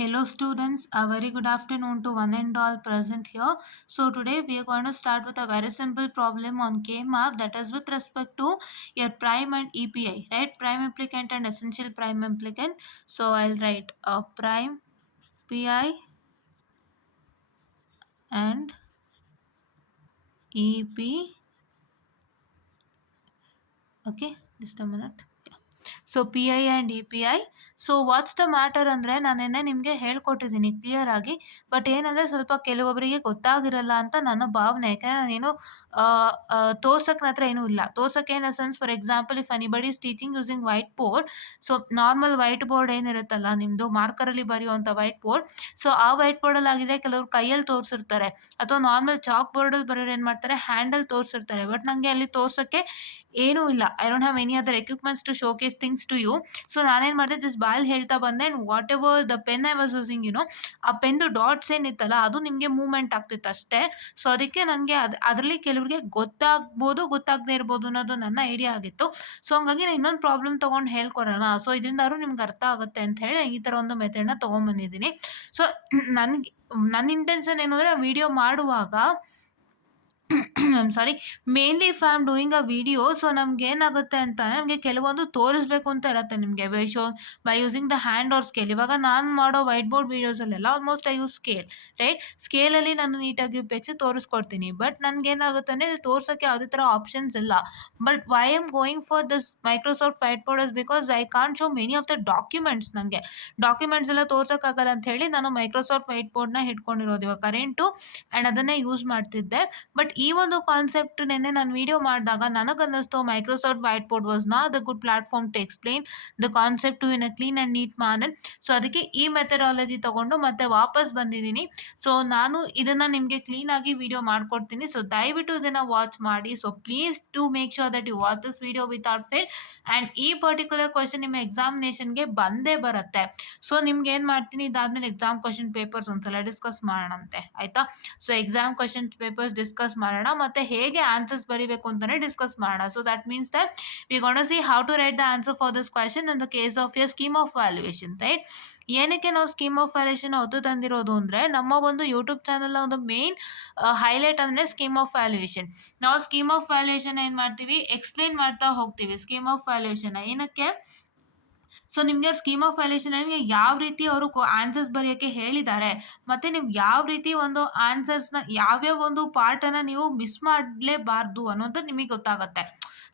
Hello students, a very good afternoon to one and all present here. So today we are going to start with a very simple problem on K-map, that is with respect to your prime and EPI, right? Prime implicant and essential prime implicant. So I'll write a prime, PI and EP. Okay, just a minute. So P I and E P I. So what's the matter ಅಂದರೆ ನಾನೆನ್ನೆ ನಿಮಗೆ ಹೇಳ್ಕೊಟ್ಟಿದ್ದೀನಿ clear ಆಗಿ. But ಏನಂದರೆ ಸ್ವಲ್ಪ ಕೆಲವೊಬ್ಬರಿಗೆ ಗೊತ್ತಾಗಿರಲ್ಲ ಅಂತ ನನ್ನ ಭಾವನೆ. ಯಾಕೆಂದರೆ ನಾನೇನು ತೋರ್ಸಕ್ಕೆ ನನ್ನ ಹತ್ರ ಏನೂ ಇಲ್ಲ. ತೋರ್ಸಕ್ಕೆ in a sense, for example, if anybody is teaching using white board. So normal white board ಏನಿರುತ್ತಲ್ಲ ನಿಮ್ಮದು ಮಾರ್ಕರಲ್ಲಿ ಬರೆಯುವಂಥ ವೈಟ್ ಬೋರ್ಡ್. ಸೊ ಆ ವೈಟ್ ಬೋರ್ಡಲ್ಲಿ ಆಗಿದೆ ಕೆಲವರು ಕೈಯಲ್ಲಿ ತೋರಿಸಿರ್ತಾರೆ, ಅಥವಾ ನಾರ್ಮಲ್ ಚಾಕ್ ಬೋರ್ಡಲ್ಲಿ ಬರೆಯೋರು ಏನು ಮಾಡ್ತಾರೆ, ಹ್ಯಾಂಡಲ್ಲಿ ತೋರಿಸಿರ್ತಾರೆ. ಬಟ್ ನನಗೆ ಅಲ್ಲಿ ತೋರ್ಸೋಕ್ಕೆ ಏನೂ ಇಲ್ಲ. I don't have any other equipments to showcase things to you. So ನಾನೇನು ಮಾಡಿದೆ, ಜಸ್ಟ್ ಬಾಯಲ್ಲಿ ಹೇಳ್ತಾ ಬಂದೆ. And whatever the pen I was using, ಆ ಪೆನ್ದು ಡಾಟ್ಸ್ ಏನಿತ್ತಲ್ಲ ಅದು ನಿಮಗೆ ಮೂವ್ಮೆಂಟ್ ಆಗ್ತಿತ್ತು ಅಷ್ಟೇ. ಸೊ ಅದಕ್ಕೆ ನನಗೆ ಅದರಲ್ಲಿ ಕೆಲವರಿಗೆ ಗೊತ್ತಾಗ್ಬೋದು, ಗೊತ್ತಾಗದೇ ಇರ್ಬೋದು ಅನ್ನೋದು ನನ್ನ ಐಡಿಯಾ ಆಗಿತ್ತು. ಸೊ ಹಂಗಾಗಿ ನಾನು ಇನ್ನೊಂದು ಪ್ರಾಬ್ಲಮ್ ತೊಗೊಂಡು ಹೇಳ್ಕೊಡೋಣ, ಸೊ ಇದರಿಂದಾದ್ರೂ ನಿಮ್ಗೆ ಅರ್ಥ ಆಗುತ್ತೆ ಅಂತ ಹೇಳಿ ಈ ಥರ ಒಂದು ಮೆಥಡ್ನ ತೊಗೊಂಬಂದಿದ್ದೀನಿ. ಸೊ ನನ್ನ ಇಂಟೆನ್ಷನ್ ಏನು ಅಂದರೆ, ವಿಡಿಯೋ ಮಾಡುವಾಗ sorry, mainly if I am doing a video, so ನಮ್ಗೆ ಏನಾಗುತ್ತೆ ಅಂತ ನಮಗೆ ಕೆಲವೊಂದು ತೋರಿಸ್ಬೇಕು ಅಂತ ಇರುತ್ತೆ ನಿಮಗೆ by using the hand or scale. ಇವಾಗ ನಾನು ಮಾಡೋ ವೈಟ್ ಬೋರ್ಡ್ ವೀಡಿಯೋಸಲ್ಲೆಲ್ಲ almost I use scale, right? ಸ್ಕೇಲಲ್ಲಿ ನಾನು ನೀಟಾಗಿ ಉಪಯೋಗಿಸಿ ತೋರಿಸ್ಕೊಡ್ತೀನಿ. ಬಟ್ ನನಗೇನಾಗುತ್ತೆ ಅಂದರೆ ಇಲ್ಲಿ ತೋರ್ಸೋಕ್ಕೆ ಯಾವುದೇ ಥರ ಆಪ್ಷನ್ಸ್ ಇಲ್ಲ. But why am going for this Microsoft white board is because I can't show many of the documents. ನನಗೆ ಡಾಕ್ಯುಮೆಂಟ್ಸ್ ಎಲ್ಲ ತೋರ್ಸೋಕ್ಕಾಗಲ್ಲ ಅಂತ ಹೇಳಿ ನಾನು ಮೈಕ್ರೋಸಾಫ್ಟ್ ವೈಟ್ ಬೋರ್ಡ್ನ ಹಿಡ್ಕೊಂಡಿರೋದು ಇವಾಗ ಕರೆಂಟು, ಆ್ಯಂಡ್ ಅದನ್ನೇ ಯೂಸ್ ಮಾಡ್ತಿದ್ದೆ. ಬಟ್ ಈ ಒಂದು ಕಾನ್ಸೆಪ್ಟ್ ನೆನ್ನೆ ನಾನು ವಿಡಿಯೋ ಮಾಡಿದಾಗ ನನಗನ್ನಿಸ್ತು Microsoft white board was not the good platform to explain the concept in a clean and neat manner. So ಅದಕ್ಕೆ ಈ ಮೆಥಡಾಲಜಿ ತಗೊಂಡು ಮತ್ತೆ ವಾಪಸ್ ಬಂದಿದ್ದೀನಿ. ಸೊ ನಾನು ಇದನ್ನು ನಿಮಗೆ ಕ್ಲೀನಾಗಿ ವಿಡಿಯೋ ಮಾಡಿಕೊಡ್ತೀನಿ. ಸೊ ದಯವಿಟ್ಟು ಇದನ್ನು ವಾಚ್ ಮಾಡಿ. So please to make sure that you watch this video without fail. And ಈ ಪರ್ಟಿಕ್ಯುಲರ್ ಕ್ವಶನ್ ನಿಮ್ಮ ಎಕ್ಸಾಮಿನೇಷನ್ಗೆ ಬಂದೇ ಬರುತ್ತೆ. ಸೊ ನಿಮ್ಗೆ ಏನು ಮಾಡ್ತೀನಿ, ಇದಾದ್ಮೇಲೆ ಎಕ್ಸಾಮ್ ಕ್ವಶನ್ ಪೇಪರ್ಸ್ ಒಂದ್ಸಲ ಡಿಸ್ಕಸ್ ಮಾಡೋಣಂತೆ, ಆಯಿತಾ? So exam question papers discuss ಮಾಡೋಣ, ಮತ್ತೆ ಹೇಗೆ ಆನ್ಸರ್ಸ್ ಬರೀಬೇಕು ಅಂತಾನೆ ಡಿಸ್ಕಸ್ ಮಾಡೋಣ. So that means that we gonna see how to write the answer for this question in the case of your scheme of valuation, right? ಏನಕ್ಕೆ ನಾವು scheme of valuation ಹೊತ್ತು ತಂದಿರೋದು ಅಂದರೆ, ನಮ್ಮ ಒಂದು ಯೂಟ್ಯೂಬ್ ಚಾನಲ್ನ ಒಂದು ಮೇನ್ ಹೈಲೈಟ್ ಅಂದರೆ ಸ್ಕೀಮ್ ಆಫ್ ವ್ಯಾಲ್ಯೂಯೇಷನ್. ನಾವು ಸ್ಕೀಮ್ ಆಫ್ ವ್ಯಾಲ್ಯೂಯೇಷನ್ ಏನು ಮಾಡ್ತೀವಿ, ಎಕ್ಸ್ಪ್ಲೇನ್ ಮಾಡ್ತಾ ಹೋಗ್ತೀವಿ ಸ್ಕೀಮ್ ಆಫ್ ವ್ಯಾಲ್ಯೂಯೇಷನ್. ಏನಕ್ಕೆ? ಸೊ ನಿಮಗೆ ಸ್ಕೀಮ್ ಆಫ್ ವ್ಯಾಲ್ಯೂಯೇಷನ್ ನಿಮಗೆ ಯಾವ ರೀತಿ ಅವರು ಆನ್ಸರ್ಸ್ ಬರೆಯೋಕ್ಕೆ ಹೇಳಿದ್ದಾರೆ, ಮತ್ತು ನೀವು ಯಾವ ರೀತಿ ಒಂದು ಆನ್ಸರ್ಸ್ನ ಯಾವ್ಯಾವ ಒಂದು ಪಾರ್ಟನ್ನು ನೀವು ಮಿಸ್ ಮಾಡಲೇಬಾರ್ದು ಅನ್ನೋದು ನಿಮಗೆ ಗೊತ್ತಾಗುತ್ತೆ.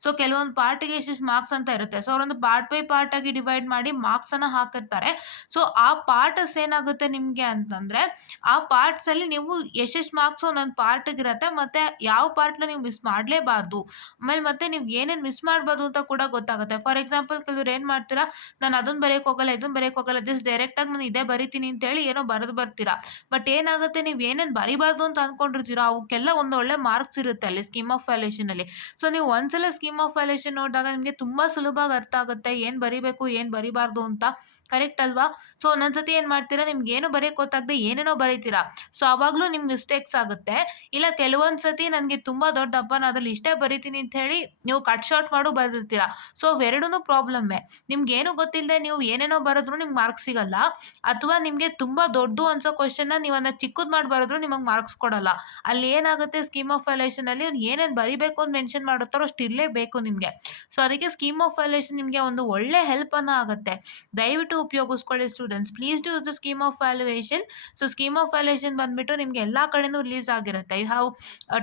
ಸೊ ಕೆಲವೊಂದು ಪಾರ್ಟಿಗೆ ಎಷ್ಟೆಷ್ಟು ಮಾರ್ಕ್ಸ್ ಅಂತ ಇರುತ್ತೆ. ಸೊ ಅವರೊಂದು ಪಾರ್ಟ್ ಬೈ ಪಾರ್ಟ್ ಆಗಿ ಡಿವೈಡ್ ಮಾಡಿ ಮಾರ್ಕ್ಸನ್ನು ಹಾಕಿರ್ತಾರೆ. ಸೊ ಆ ಪಾರ್ಟ್ಸ್ ಏನಾಗುತ್ತೆ ನಿಮಗೆ ಅಂತಂದರೆ, ಆ ಪಾರ್ಟ್ಸಲ್ಲಿ ನೀವು ಎಷ್ಟೆಷ್ಟು ಮಾರ್ಕ್ಸು ಒಂದೊಂದು ಪಾರ್ಟಿಗೆ ಇರುತ್ತೆ, ಮತ್ತು ಯಾವ ಪಾರ್ಟ್ನ ನೀವು ಮಿಸ್ ಮಾಡಲೇಬಾರ್ದು. ಆಮೇಲೆ ಮತ್ತೆ ನೀವು ಏನೇನು ಮಿಸ್ ಮಾಡಬಾರ್ದು ಅಂತ ಕೂಡ ಗೊತ್ತಾಗುತ್ತೆ. ಫಾರ್ ಎಕ್ಸಾಂಪಲ್, ಕೆಲವ್ರು ಏನು ಮಾಡ್ತೀರಾ, ನಾನು ಅದನ್ನು ಬರೆಯೋಕೆ ಹೋಗಲ್ಲ, ಇದನ್ನು ಬರೆಯೋಕೆ ಹೋಗಲ್ಲ, ಜಸ್ಟ್ ಡೈರೆಕ್ಟಾಗಿ ನಾನು ಇದೇ ಬರಿತೀನಿ ಅಂತೇಳಿ ಏನೋ ಬರೆದು ಬರ್ತೀರಾ. ಬಟ್ ಏನಾಗುತ್ತೆ, ನೀವು ಏನೇನು ಬರಿಬಾರ್ದು ಅಂತ ಅಂದ್ಕೊಂಡಿರ್ತೀರೋ ಅವಕ್ಕೆಲ್ಲ ಒಂದು ಒಳ್ಳೆ ಮಾರ್ಕ್ಸ್ ಇರುತ್ತೆ ಅಲ್ಲಿ ಸ್ಕೀಮ್ ಆಫ್ ವ್ಯಾಲ್ಯೂಯೇಷನಲ್ಲಿ. ಸೊ ನೀವು ಒಂದ್ಸಲ ಸ್ಕೀಮ್ ಆಫ್ ವ್ಯಾಲ್ಯೂಯೇಷನ್ ನೋಡಿದಾಗ ನಿಮಗೆ ತುಂಬ ಸುಲಭವಾಗಿ ಅರ್ಥ ಆಗುತ್ತೆ ಏನು ಬರಿಬೇಕು ಏನು ಬರಿಬಾರ್ದು ಅಂತ, ಕರೆಕ್ಟ್ ಅಲ್ವಾ? ಸೊ ಒಂದೊಂದ್ಸತಿ ಏನು ಮಾಡ್ತೀರಾ, ನಿಮ್ಗೆ ಏನು ಬರೆಯೋಕೆ ಗೊತ್ತಾಗದೆ ಏನೇನೋ ಬರೀತೀರಾ. ಸೊ ಆವಾಗಲೂ ನಿಮ್ಗೆ ಮಿಸ್ಟೇಕ್ಸ್ ಆಗುತ್ತೆ. ಇಲ್ಲ ಕೆಲವೊಂದು ಸತಿ ನನಗೆ ತುಂಬ ದೊಡ್ಡಪ್ಪ ನಾನು ಅದ್ರಲ್ಲಿ ಇಷ್ಟೇ ಬರಿತೀನಿ ಅಂತ ಹೇಳಿ ನೀವು ಕಟ್ ಶಾರ್ಟ್ ಮಾಡು ಬರೆದಿರ್ತೀರಾ. ಸೊ ಎರಡೂ ಪ್ರಾಬ್ಲಮ್ಮೇ. ನಿಮ್ಗೇನು ಗೊತ್ತಿಲ್ಲದೆ ನೀವು ಏನೇನೋ ಬರೆದ್ರು ನಿಮ್ಗೆ ಮಾರ್ಕ್ಸ್ ಸಿಗಲ್ಲ, ಅಥವಾ ನಿಮಗೆ ತುಂಬ ದೊಡ್ಡದು ಅನ್ಸೋ ಕ್ವಶನ್ನ ನೀವು ಅದನ್ನ ಚಿಕ್ಕದು ಮಾಡಿ ಬರೆದ್ರು ನಿಮಗೆ ಮಾರ್ಕ್ಸ್ ಕೊಡಲ್ಲ. ಅಲ್ಲಿ ಏನಾಗುತ್ತೆ, ಸ್ಕೀಮ್ ಆಫ್ ವ್ಯಾಲ್ಯೂಯೇಷನಲ್ಲಿ ಏನೇನು ಬರಿಬೇಕು ಅಂತ ಮೆನ್ಷನ್ ಮಾಡುತ್ತಾರೋ ಅಷ್ಟು ಇರಲೇಬೇಕು ನಿಮಗೆ. ಸೊ ಅದಕ್ಕೆ ಸ್ಕೀಮ್ ಆಫ್ ವ್ಯಾಲ್ಯೂಯೇಷನ್ ನಿಮಗೆ ಒಂದು ಒಳ್ಳೆ ಹೆಲ್ಪನ್ನು ಆಗುತ್ತೆ. ದಯವಿಟ್ಟು ಉಪಯೋಗಿಸ್ಕೊಳ್ಳಿ students, please do use the scheme of valuation. So scheme of valuation ಬಂದುಬಿಟ್ಟು ನಿಮಗೆ ಎಲ್ಲ ಕಡೆನೂ ರಿಲೀಸ್ ಆಗಿರುತ್ತೆ. ಯು ಹ್ಯಾವ್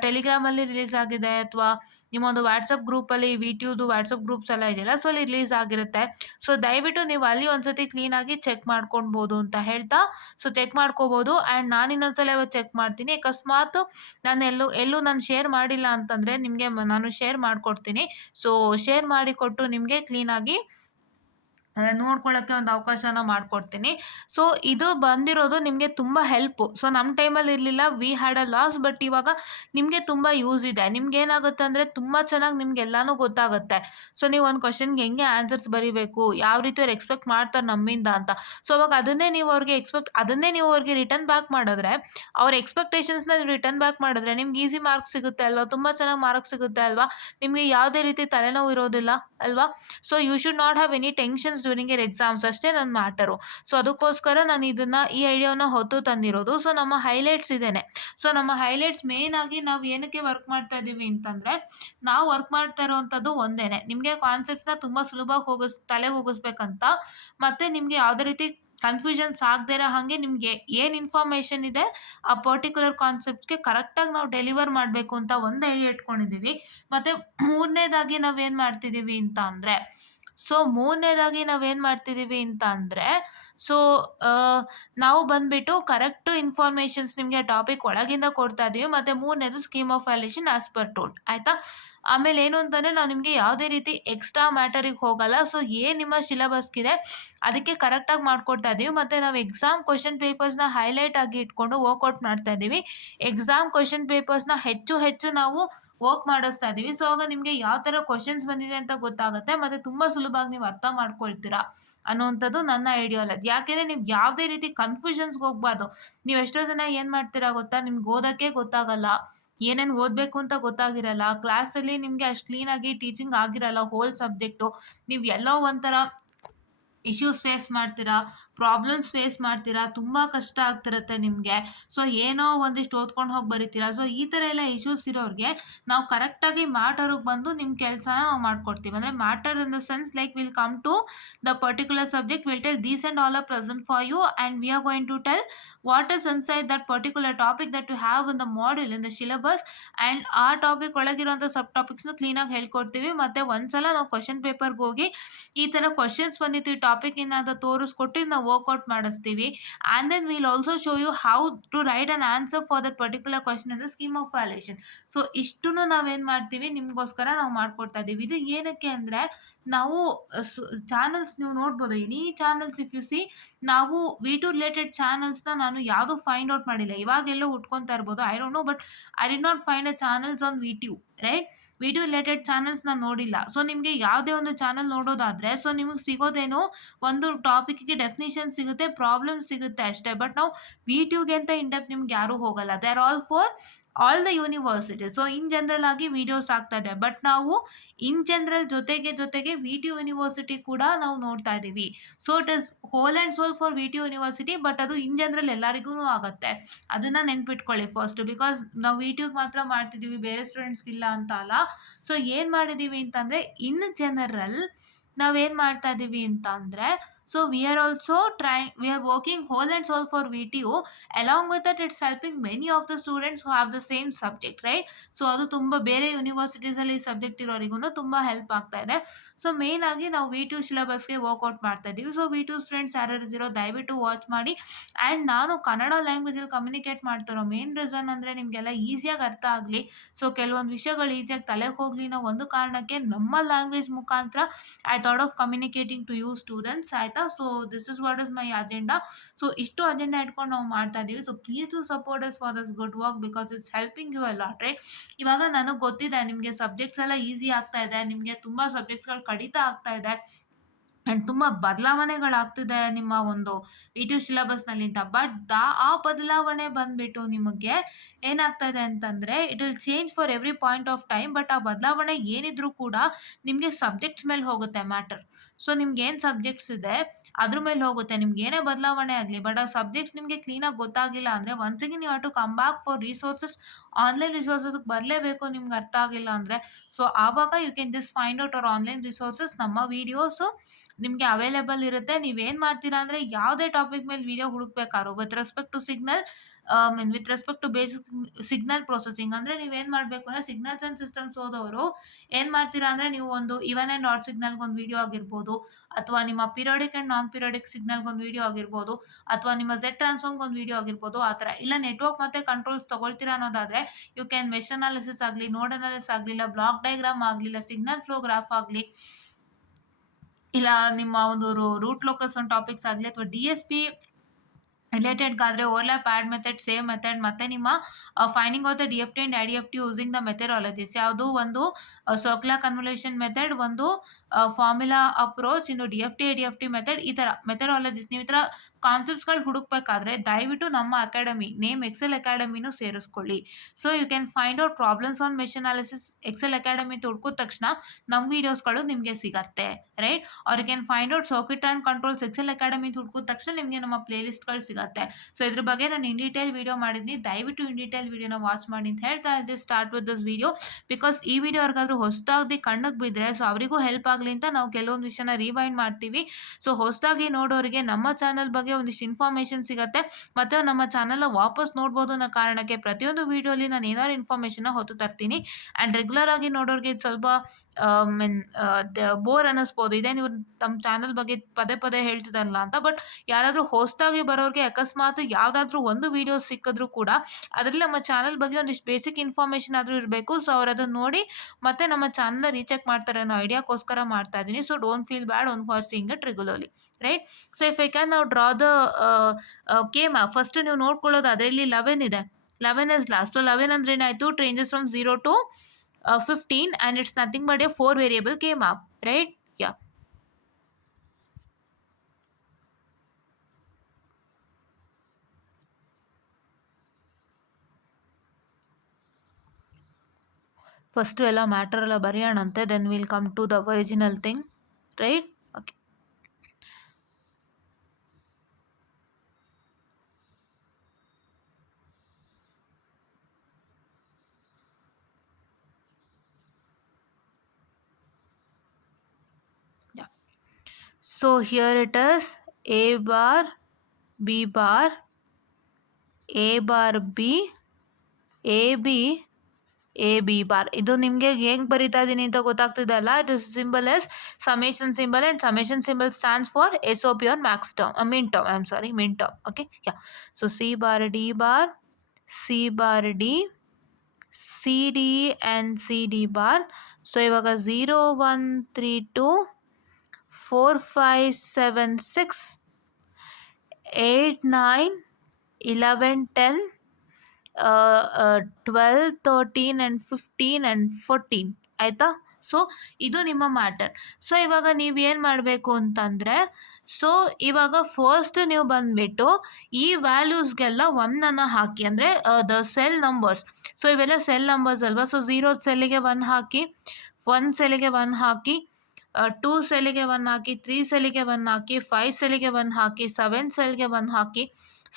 ಟೆಲಿಗ್ರಾಮಲ್ಲಿ ರಿಲೀಸ್ ಆಗಿದೆ, ಅಥವಾ ನಿಮ್ಮೊಂದು ವಾಟ್ಸಪ್ ಗ್ರೂಪಲ್ಲಿ VTUದು ವಾಟ್ಸಪ್ ಗ್ರೂಪ್ಸ್ ಎಲ್ಲ ಇದೆಯಲ್ಲ, ಸೊ ಅಲ್ಲಿ ರಿಲೀಸ್ ಆಗಿರುತ್ತೆ. ಸೊ ದಯವಿಟ್ಟು ನೀವು ಅಲ್ಲಿ ಒಂದ್ಸತಿ ಕ್ಲೀನಾಗಿ ಚೆಕ್ ಮಾಡ್ಕೊಳ್ಬೋದು ಅಂತ ಹೇಳ್ತಾ, ಸೊ ಚೆಕ್ ಮಾಡ್ಕೋಬೋದು. ಆ್ಯಂಡ್ ನಾನು ಇನ್ನೊಂದ್ಸಲ ಇವತ್ತು ಚೆಕ್ ಮಾಡ್ತೀನಿ. ಅಕಸ್ಮಾತ್ ನಾನು ಎಲ್ಲೂ ನಾನು ಶೇರ್ ಮಾಡಿಲ್ಲ ಅಂತಂದರೆ ನಿಮಗೆ ನಾನು ಶೇರ್ ಮಾಡಿಕೊಡ್ತೀನಿ. ಸೊ ಶೇರ್ ಮಾಡಿಕೊಟ್ಟು ನಿಮಗೆ ಕ್ಲೀನಾಗಿ ನೋಡ್ಕೊಳ್ಳೋಕ್ಕೆ ಒಂದು ಅವಕಾಶನ ಮಾಡಿಕೊಡ್ತೀನಿ. ಸೊ ಇದು ಬಂದಿರೋದು ನಿಮಗೆ ತುಂಬ ಹೆಲ್ಪು. ಸೊ ನಮ್ಮ ಟೈಮಲ್ಲಿ ಇರಲಿಲ್ಲ, we had a loss. But ಇವಾಗ ನಿಮಗೆ ತುಂಬ ಯೂಸ್ ಇದೆ. ನಿಮ್ಗೆ ಏನಾಗುತ್ತೆ ಅಂದರೆ ತುಂಬ ಚೆನ್ನಾಗಿ ನಿಮಗೆಲ್ಲನೂ ಗೊತ್ತಾಗುತ್ತೆ. ಸೊ ನೀವು ಒಂದು ಕ್ವಶನ್ಗೆ ಹೆಂಗೆ ಆನ್ಸರ್ಸ್ ಬರೀಬೇಕು, ಯಾವ ರೀತಿ ಅವ್ರು ಎಕ್ಸ್ಪೆಕ್ಟ್ ಮಾಡ್ತಾರೆ ನಮ್ಮಿಂದ ಅಂತ. ಸೊ ಅವಾಗ ಅದನ್ನೇ ನೀವು ಅವ್ರಿಗೆ ರಿಟರ್ನ್ ಬ್ಯಾಕ್ ಮಾಡಿದ್ರೆ, ಅವ್ರ ಎಕ್ಸ್ಪೆಕ್ಟೇಷನ್ಸ್ನ ನೀವು ರಿಟರ್ನ್ ಬ್ಯಾಕ್ ಮಾಡಿದ್ರೆ ನಿಮ್ಗೆ ಈಸಿ ಮಾರ್ಕ್ಸ್ ಸಿಗುತ್ತೆ ಅಲ್ವಾ, ತುಂಬ ಚೆನ್ನಾಗಿ ಮಾರ್ಕ್ಸ್ ಸಿಗುತ್ತೆ ಅಲ್ವಾ, ನಿಮಗೆ ಯಾವುದೇ ರೀತಿ ತಲೆನೋವು ಇರೋದಿಲ್ಲ ಅಲ್ವಾ. So you should not have any tensions during your exams ಅಷ್ಟೇ ನನ್ನ ಮ್ಯಾಟರು. ಸೊ ಅದಕ್ಕೋಸ್ಕರ ನಾನು ಈ ಐಡಿಯಾವನ್ನ ಹೊತ್ತು ತಂದಿರೋದು. ಸೊ ನಮ್ಮ ಹೈಲೈಟ್ಸ್ ಇದೇನೆ. ಸೊ ನಮ್ಮ ಹೈಲೈಟ್ಸ್ ಮೇನ್ ಆಗಿ ನಾವು ಏನಕ್ಕೆ ವರ್ಕ್ ಮಾಡ್ತಾ ಇದ್ದೀವಿ ಅಂತಂದ್ರೆ, ನಾವು ವರ್ಕ್ ಮಾಡ್ತಾ ಇರುವಂಥದ್ದು ಒಂದೇನೆ. ನಿಮಗೆ ಕಾನ್ಸೆಪ್ಟ್ಸ್‌ನ ತುಂಬಾ ಸುಲಭವಾಗಿ ತಲೆಗೆ ಹೋಗಿಸ್ಬೇಕಂತ. ಮತ್ತೆ ನಿಮ್ಗೆ ಯಾವುದೇ ರೀತಿ ಕನ್ಫ್ಯೂಷನ್ಸ್ ಆಗದೇ ಇರೋ ಹಾಗೆ ನಿಮ್ಗೆ ಏನ್ ಇನ್ಫಾರ್ಮೇಷನ್ ಇದೆ ಆ ಪರ್ಟಿಕ್ಯುಲರ್ ಕಾನ್ಸೆಪ್ಟ್ಸ್‌ಗೆ ಕರೆಕ್ಟಾಗಿ ನಾವು ಡೆಲಿವರ್ ಮಾಡಬೇಕು ಅಂತ ಒಂದು ಐಡಿಯಾ ಇಟ್ಕೊಂಡಿದ್ದೀವಿ. ಮತ್ತೆ ಮೂರನೇದಾಗಿ ನಾವೇನ್ ಮಾಡ್ತಿದ್ದೀವಿ ಅಂತ ಅಂದ್ರೆ, ಸೊ ನಾವು ಬಂದ್ಬಿಟ್ಟು ಕರೆಕ್ಟ್ ಇನ್ಫಾರ್ಮೇಷನ್ಸ್ ನಿಮಗೆ ಟಾಪಿಕ್ ಒಳಗಿಂದ ಕೊಡ್ತಾ ಇದೀವಿ. ಮತ್ತೆ ಮೂರನೇದು scheme of valuation as per told ಆಯ್ತಾ. ಆಮೇಲೆ ಏನು ಅಂತಂದ್ರೆ, ನಾವು ನಿಮಗೆ ಯಾವುದೇ ರೀತಿ ಎಕ್ಸ್ಟ್ರಾ ಮ್ಯಾಟರಿಗೆ ಹೋಗಲ್ಲ. ಸೊ ಏನ್ ನಿಮ್ಮ ಸಿಲೆಬಸ್ಗಿದೆ ಅದಕ್ಕೆ ಕರೆಕ್ಟಾಗಿ ಮಾಡ್ಕೊಡ್ತಾ ಇದೀವಿ. ಮತ್ತೆ ನಾವು ಎಕ್ಸಾಮ್ ಕ್ವಶನ್ ಪೇಪರ್ಸ್ನ ಹೈಲೈಟ್ ಆಗಿ ಇಟ್ಕೊಂಡು ವರ್ಕೌಟ್ ಮಾಡ್ತಾ ಇದ್ದೀವಿ. ಎಕ್ಸಾಮ್ ಕ್ವಶನ್ ಪೇಪರ್ಸ್ನ ಹೆಚ್ಚು ನಾವು ವರ್ಕ್ ಮಾಡಿಸ್ತಾ ಇದೀವಿ. ಸೊ ಆಗ ನಿಮಗೆ ಯಾವ ಥರ ಕ್ವಶನ್ಸ್ ಬಂದಿದೆ ಅಂತ ಗೊತ್ತಾಗುತ್ತೆ. ಮತ್ತೆ ತುಂಬಾ ಸುಲಭವಾಗಿ ನೀವು ಅರ್ಥ ಮಾಡ್ಕೊಳ್ತೀರಾ ಅನ್ನುವಂಥದ್ದು ನನ್ನ ಐಡಿಯಾಲಜಿ. ಯಾಕೆಂದ್ರೆ ನೀವು ಯಾವುದೇ ರೀತಿ ಕನ್ಫ್ಯೂಷನ್ಸ್‌ಗೆ ಹೋಗ್ಬಾರ್ದು. ನೀವು ಎಷ್ಟೋ ಜನ ಏನು ಮಾಡ್ತೀರಾ ಗೊತ್ತಾ, ನಿಮ್ಗೆ ಓದೋಕ್ಕೆ ಗೊತ್ತಾಗಲ್ಲ, ಏನೇನು ಓದಬೇಕು ಅಂತ ಗೊತ್ತಾಗಿರಲ್ಲ, ಕ್ಲಾಸಲ್ಲಿ ನಿಮಗೆ ಅಷ್ಟು ಕ್ಲೀನಾಗಿ ಟೀಚಿಂಗ್ ಆಗಿರಲ್ಲ ಹೋಲ್ ಸಬ್ಜೆಕ್ಟು. ನೀವು ಎಲ್ಲೋ ಒಂಥರ ಇಶ್ಯೂಸ್ ಫೇಸ್ ಮಾಡ್ತೀರಾ, ಪ್ರಾಬ್ಲಮ್ಸ್ ಫೇಸ್ ಮಾಡ್ತೀರಾ, ತುಂಬ ಕಷ್ಟ ಆಗ್ತಿರುತ್ತೆ ನಿಮಗೆ. ಸೊ ಏನೋ ಒಂದಿಷ್ಟು ಓದ್ಕೊಂಡು ಹೋಗಿ ಬರಿತೀರಾ. ಸೊ ಈ ಥರ ಎಲ್ಲ ಇಶ್ಯೂಸ್ ಇರೋರಿಗೆ ನಾವು ಕರೆಕ್ಟಾಗಿ ಮ್ಯಾಟರಿಗೆ ಬಂದು ನಿಮ್ಮ ಕೆಲಸನ ನಾವು ಮಾಡ್ಕೊಡ್ತೀವಿ. ಅಂದರೆ matter in the sense like will come to the particular subject, will tell these and all are present for you and we are going to tell what is inside that particular topic that you have in the module in the syllabus and ಆ topic ಒಳಗಿರುವಂಥ sub ಟಾಪಿಕ್ಸ್ನ ಕ್ಲೀನಾಗಿ ಹೇಳ್ಕೊಡ್ತೀವಿ. ಮತ್ತು ಒಂದ್ಸಲ ನಾವು question ಪೇಪರ್ಗೆ ಹೋಗಿ ಈ ಥರ ಕ್ವಶನ್ಸ್ ಬಂದಿತ್ತು ಈ ಟಾಪಿಕ್ ಅಂತ ತೋರಿಸ್ಕೊಟ್ಟು ನಾವು ವರ್ಕೌಟ್ ಮಾಡಿಸ್ತೀವಿ. And then will also show you how to write an answer for that particular question in the scheme of valuation. So ಇಷ್ಟನ್ನು ನಾವೇನು ಮಾಡ್ತೀವಿ ನಿಮಗೋಸ್ಕರ ನಾವು ಮಾಡ್ಕೊಡ್ತಾ ಇದ್ದೀವಿ. ಇದು ಏನಕ್ಕೆ ಅಂದರೆ, ನಾವು ಚಾನಲ್ಸ್ ನೀವು ನೋಡ್ಬೋದು, any channels if U C, ನಾವು V2 ರಿಲೇಟೆಡ್ ಚಾನಲ್ಸ್ನ ನಾನು ಯಾವುದೂ ಫೈಂಡ್ ಔಟ್ ಮಾಡಿಲ್ಲ. ಇವಾಗೆಲ್ಲೋ ಹುಟ್ಕೊತಾ ಇರ್ಬೋದು, I don't know, but I did not find a channels on VTU right. Video related channels ನಾನು ನೋಡಿಲ್ಲ. ಸೊ ನಿಮಗೆ ಯಾವುದೇ ಒಂದು ಚಾನಲ್ ನೋಡೋದಾದರೆ, ಸೊ ನಿಮಗೆ ಸಿಗೋದೇನು ಒಂದು ಟಾಪಿಕ್ಗೆ ಡೆಫಿನಿಷನ್ ಸಿಗುತ್ತೆ, ಪ್ರಾಬ್ಲಮ್ ಸಿಗುತ್ತೆ ಅಷ್ಟೇ. ಬಟ್ ನಾವು VTUಗೆ ಅಂತ ಇನ್ ಡೆಪ್ತ್ ನಿಮ್ಗೆ ಯಾರೂ ಹೋಗಲ್ಲ. They are all for all the universities. So in general ಆಗಿ ವಿಡಿಯೋಸ್ ಆಗ್ತಾ ಇದೆ. ಬಟ್ ನಾವು ಇನ್ ಜನರಲ್ ಜೊತೆಗೆ VTU ಯೂನಿವರ್ಸಿಟಿ ಕೂಡ ನಾವು ನೋಡ್ತಾ ಇದ್ದೀವಿ. So it is whole and sole for VTU university. But ಅದು ಇನ್ ಜನರಲ್ ಎಲ್ಲರಿಗೂ ಆಗುತ್ತೆ. ಅದನ್ನು ನೆನ್ಪಿಟ್ಕೊಳ್ಳಿ ಫಸ್ಟ್. ಬಿಕಾಸ್ ನಾವು VTUಗೆ ಮಾತ್ರ ಮಾಡ್ತಿದ್ದೀವಿ, ಬೇರೆ ಸ್ಟೂಡೆಂಟ್ಸ್ಗಿಲ್ಲ ಅಂತ ಅಲ್ಲ. ಸೊ ಏನು ಮಾಡಿದ್ದೀವಿ ಅಂತಂದರೆ, ಇನ್ ಜನರಲ್ ನಾವೇನು ಮಾಡ್ತಾ ಇದ್ದೀವಿ ಅಂತ ಅಂದರೆ, so we are working whole and sole for VTU. Along with that it's helping many of the students who have the same subject right. So ಅದು ತುಂಬ ಬೇರೆ ಯೂನಿವರ್ಸಿಟೀಸಲ್ಲಿ ಸಬ್ಜೆಕ್ಟ್ ಇರೋರಿಗೂ ತುಂಬ ಹೆಲ್ಪ್ ಆಗ್ತಾ ಇದೆ. ಸೊ ಮೇನ್ ಆಗಿ ನಾವು VTU ಸಿಲೆಬಸ್ಗೆ ವರ್ಕೌಟ್ ಮಾಡ್ತಾ ಇದ್ದೀವಿ. ಸೊ VTU ಸ್ಟೂಡೆಂಟ್ಸ್ ಯಾರು ಇದ್ದೀರೋ ದಯವಿಟ್ಟು ವಾಚ್ ಮಾಡಿ. ಆ್ಯಂಡ್ ನಾನು ಕನ್ನಡ ಲ್ಯಾಂಗ್ವೇಜಲ್ಲಿ ಕಮ್ಯುನಿಕೇಟ್ ಮಾಡ್ತಿರೋ ಮೇನ್ ರೀಸನ್ ಅಂದರೆ ನಿಮಗೆಲ್ಲ ಈಸಿಯಾಗಿ ಅರ್ಥ ಆಗಲಿ. ಸೊ ಕೆಲವೊಂದು ವಿಷಯಗಳು ಈಸಿಯಾಗಿ ತಲೆಗೆ ಹೋಗಲಿ ಅನ್ನೋ ಒಂದು ಕಾರಣಕ್ಕೆ ನಮ್ಮ ಲ್ಯಾಂಗ್ವೇಜ್ ಮುಖಾಂತರ I thought of communicating to you students ಆಯಿತಾ. So this is what is my agenda. So ಇಷ್ಟು ಅಜೆಂಡಾ ಇಟ್ಕೊಂಡು ನಾವು ಮಾಡ್ತಾ ಇದ್ದೀವಿ. So please to support us for this good work because it's helping you a lot right. ಇವಾಗ ನನಗೆ ಗೊತ್ತಿದೆ ನಿಮಗೆ ಸಬ್ಜೆಕ್ಟ್ಸ್ ಎಲ್ಲ ಈಸಿ ಆಗ್ತಾ ಇದೆ, ನಿಮಗೆ ತುಂಬ ಸಬ್ಜೆಕ್ಟ್ಸ್ಗಳು ಕಡಿತ ಆಗ್ತಾ ಇದೆ ಆ್ಯಂಡ್ ತುಂಬ ಬದಲಾವಣೆಗಳಾಗ್ತಿದೆ ನಿಮ್ಮ ಒಂದು VTU ಸಿಲೆಬಸ್ನಲ್ಲಿ ಅಂತ. ಬಟ್ ಆ ಬದಲಾವಣೆ ಬಂದುಬಿಟ್ಟು ನಿಮಗೆ ಏನಾಗ್ತಾ ಇದೆ ಅಂತಂದರೆ, it will change for every point of time. But ಆ ಬದಲಾವಣೆ ಏನಿದ್ರೂ ಕೂಡ ನಿಮಗೆ ಸಬ್ಜೆಕ್ಟ್ಸ್ ಮೇಲೆ ಹೋಗುತ್ತೆ ಮ್ಯಾಟರ್. ಸೊ ನಿಮ್ಗೇನು ಸಬ್ಜೆಕ್ಟ್ಸ್ ಇದೆ ಅದ್ರ ಮೇಲೆ ಹೋಗುತ್ತೆ. ನಿಮ್ಗೆ ಏನೇ ಬದಲಾವಣೆ ಆಗಲಿ, ಬಟ್ ಆ ಸಬ್ಜೆಕ್ಟ್ಸ್ ನಿಮಗೆ ಕ್ಲೀನಾಗಿ ಗೊತ್ತಾಗಿಲ್ಲ ಅಂದರೆ once again you have to come back for resources. Online ರಿಸೋರ್ಸಸ್ಗೆ ಬರಲೇಬೇಕು ನಿಮ್ಗೆ ಅರ್ಥ ಆಗಿಲ್ಲ ಅಂದರೆ. ಸೊ ಆವಾಗ you can just find out our online resources. ನಮ್ಮ ವೀಡಿಯೋಸು ನಿಮಗೆ ಅವೈಲೇಬಲ್ ಇರುತ್ತೆ. ನೀವೇನು ಮಾಡ್ತೀರಾ ಅಂದರೆ, ಯಾವುದೇ ಟಾಪಿಕ್ ಮೇಲೆ ವೀಡಿಯೋ ಹುಡುಕ್ಬೇಕಾದ್ರು with respect to signal with respect to basic signal processing ಅಂದರೆ ನೀವೇನು ಮಾಡಬೇಕು ಅಂದರೆ, ಸಿಗ್ನಲ್ಸ್ ಆ್ಯಂಡ್ ಸಿಸ್ಟಮ್ಸ್ ಓದೋರು ಏನು ಮಾಡ್ತೀರಾ ಅಂದರೆ, ನೀವು ಒಂದು ಇವನ್ ಆ್ಯಂಡ್ ಆಡ್ ಸಿಗ್ನಲ್ಗೆ ಒಂದು ವೀಡಿಯೋ ಆಗಿರ್ಬೋದು, ಅಥವಾ ನಿಮ್ಮ ಪಿರಿಯಾಡಿಕ್ ಆ್ಯಂಡ್ ನಾನ್ ಪಿರಿಯಾಡಿಕ್ ಸಿಗ್ನಲ್ಗೆ ಒಂದು ವೀಡಿಯೋ ಆಗಿರ್ಬೋದು, ಅಥವಾ ನಿಮ್ಮ ಝೆಡ್ ಟ್ರಾನ್ಸ್ಫಾರ್ಮ್ಗೆ ಒಂದು ವೀಡಿಯೋ ಆಗಿರ್ಬೋದು, ಆ ಥರ ಇಲ್ಲ ನೆಟ್ವರ್ಕ್ ಮತ್ತು ಕಂಟ್ರೋಲ್ಸ್ ತೊಗೊಳ್ತೀರಾ ಅನ್ನೋದಾದರೆ ಯು ಕ್ಯಾನ್ ಮೆಶ್ ಅನಾಲಿಸಿಸ್ ಆಗಲಿ, ನೋಡ್ ಅನಾಲಿಸಿಸ್ ಆಗಲಿ, ಇಲ್ಲ ಬ್ಲಾಕ್ ಡಯಾಗ್ರಾಮ್ ಆಗಲಿ, ಇಲ್ಲ ಸಿಗ್ನಲ್ ಫ್ಲೋ ಗ್ರಾಫ್ ಆಗಲಿ, ಇಲ್ಲ ನಿಮ್ಮ ಒಂದು ರೂಟ್ ಲೋಕಸ್ ಆನ್ ಟಾಪಿಕ್ಸ್ ಆಗಲಿ, ಅಥವಾ DSP ರಿಲೇಟೆಡ್ಗಾದರೆ overlap, add method, save method ಮತ್ತು ನಿಮ್ಮ finding out the DFT and IDFT using the methodologies. ಯಾವುದು ಒಂದು ಸರ್ಕ್ಯುಲರ್ ಕನ್ವಲ್ಯೂಷನ್ ಮೆಥಡ್, ಒಂದು ಫಾರ್ಮುಲಾ ಅಪ್ರೋಚ್, ಇನ್ನು ಡಿ-ಎಫ್-ಟಿ, ಐ-ಡಿ-ಎಫ್-ಟಿ ಮೆಥಡ್, ಈ ಥರ ಮೆಥಡಾಲಜೀಸ್ ನೀವು ಈ ಥರ ಕಾನ್ಸೆಪ್ಟ್ಸ್ಗಳು ಹುಡುಕಬೇಕಾದ್ರೆ ದಯವಿಟ್ಟು ನಮ್ಮ ಅಕಾಡೆಮಿ ನೇಮ್ ಎಕ್ಸೆಲ್ ಅಕಾಡೆಮಿನೂ ಸೇರಿಸ್ಕೊಳ್ಳಿ. So you can find out problems on mesh analysis Excel academy ಅಂತ ಹುಡ್ಕಿದ ತಕ್ಷಣ ನಮ್ಮ ವೀಡಿಯೋಸ್ಗಳು ನಿಮಗೆ ಸಿಗತ್ತೆ, right? Or you can find out circuit and controls Excel academy ಅಂತ ಹುಡ್ಕಿದ ತಕ್ಷಣ ನಿಮಗೆ ನಮ್ಮ ಪ್ಲೇಲಿಸ್ಟ್ಗಳು ಸಿಗುತ್ತೆ. ಸೊ ಇದ್ರ ಬಗ್ಗೆ ನಾನು ಇನ್ ಡೀಟೇಲ್ ವಿಡಿಯೋ ಮಾಡಿದ್ದೀನಿ, ದಯವಿಟ್ಟು ಇನ್ ಡೀಟೇಲ್ ವಿಡಿಯೋನ ವಾಚ್ ಮಾಡಿ ಅಂತ ಹೇಳ್ತಾ ಇದ್ದೆ. Start with this video because ಈ ವಿಡಿಯೋ ಅವ್ರಿಗಾದ್ರೂ ಹೊಸದಾಗಿ ಕಣ್ಣಿಗೆ ಬಿದ್ದರೆ ಸೊ ಅವರಿಗೂ ಹೆಲ್ಪ್ ಆಗಲಿ ಅಂತ ನಾವು ಕೆಲವೊಂದು ವಿಷಯನ ರಿವೈಂಡ್ ಮಾಡ್ತೀವಿ. ಸೊ ಹೊಸದಾಗಿ ನೋಡೋರಿಗೆ ನಮ್ಮ ಚಾನಲ್ ಬಗ್ಗೆ ಒಂದಿಷ್ಟು ಇನ್ಫಾರ್ಮೇಷನ್ ಸಿಗುತ್ತೆ ಮತ್ತು ನಮ್ಮ ಚಾನಲ್ನ ವಾಪಸ್ ನೋಡ್ಬೋದು ಅನ್ನೋ ಕಾರಣಕ್ಕೆ ಪ್ರತಿಯೊಂದು ವಿಡಿಯೋಲಿ ನಾನು ಏನಾದ್ರು ಇನ್ಫಾರ್ಮೇಷನ್ನ ಹೊತ್ತು ತರ್ತೀನಿ. ಆ್ಯಂಡ್ ರೆಗ್ಯುಲರ್ ಆಗಿ ನೋಡೋರಿಗೆ ಇದು ಸ್ವಲ್ಪ ಬೋರ್ ಅನ್ನಿಸ್ಬೋದು, ಇದೇ ನೀವು ತಮ್ಮ ಚಾನಲ್ ಬಗ್ಗೆ ಪದೇ ಪದೇ ಹೇಳ್ತಿದ್ದಲ್ಲ ಅಂತ. ಬಟ್ ಯಾರಾದರೂ ಹೊಸದಾಗಿ ಬರೋರಿಗೆ ಅಕಸ್ಮಾತ್ ಯಾವುದಾದ್ರೂ ಒಂದು ವಿಡಿಯೋ ಸಿಕ್ಕಿದ್ರೂ ಕೂಡ ಅದರಲ್ಲಿ ನಮ್ಮ ಚಾನಲ್ ಬಗ್ಗೆ ಒಂದಿಷ್ಟು ಬೇಸಿಕ್ ಇನ್ಫಾರ್ಮೇಷನ್ ಆದರೂ ಇರಬೇಕು. ಸೊ ಅವ್ರು ಅದನ್ನು ನೋಡಿ ಮತ್ತೆ ನಮ್ಮ ಚಾನಲ್ನ ರೀಚೆಕ್ ಮಾಡ್ತಾರೆ ಅನ್ನೋ ಐಡಿಯಾಕ್ಕೋಸ್ಕರ ಮಾಡ್ತಾ ಇದ್ದೀನಿ. So don't feel bad on for seeing it regularly, right? So if I can ನಾವು draw the K map, first ನೀವು ನೋಡ್ಕೊಳ್ಳೋದು ಅದರಲ್ಲಿ 11 ಇದೆ, 11 ಇಸ್ ಲಾಸ್ಟ್. ಸೊ 11 ಅಂದ್ರೆ ಏನಾಯಿತು, ranges from 0 to 15 and it's nothing but a 4 variable K map, right? Yeah. First ಎಲ್ಲ matter ಎಲ್ಲ ಬರೆಯೋಣಂತೆ, then we'll come to the original thing, right? Okay. Yeah. So here it is A bar, B bar, A bar B, A B, A B bar. ಇದು ನಿಮಗೆ ಹೆಂಗೆ ಬರಿತಾ ಇದ್ದೀನಿ ಅಂತ ಗೊತ್ತಾಗ್ತಿದೆ ಅಲ್ಲ? It is symbol as summation symbol and summation symbol stands for SOP or max term, min term, I'm sorry, min term. Okay, yeah. So C bar D bar, C bar D, CD and CD bar. So ಇವಾಗ 0 1 3 2 4 5 7 6 8 9 11 10 12 13 and 15 and 14 ಆಯಿತಾ? So ಇದು ನಿಮ್ಮ matter. So ಇವಾಗ ನೀವೇನು ಮಾಡಬೇಕು ಅಂತಂದರೆ, so ಇವಾಗ first ನೀವು ಬಂದುಬಿಟ್ಟು ಈ ವ್ಯಾಲ್ಯೂಸ್ಗೆಲ್ಲ 1 ಹಾಕಿ, ಅಂದರೆ ದ ಸೆಲ್ ನಂಬರ್ಸ್. ಸೊ ಇವೆಲ್ಲ ಸೆಲ್ ನಂಬರ್ಸ್ ಅಲ್ವಾ? ಸೊ 0 ಸೆಲ್ಲಿಗೆ 1 ಹಾಕಿ, 1 ಸೆಲ್ಲಿಗೆ 1 ಹಾಕಿ, 2 ಸೆಲ್ಲಿಗೆ 1 ಹಾಕಿ, 3 ಸೆಲ್ಲಿಗೆ 1 ಹಾಕಿ, 5 ಸೆಲ್ಲಿಗೆ 1 ಹಾಕಿ, 7 ಸೆಲ್ಗೆ 1 ಹಾಕಿ,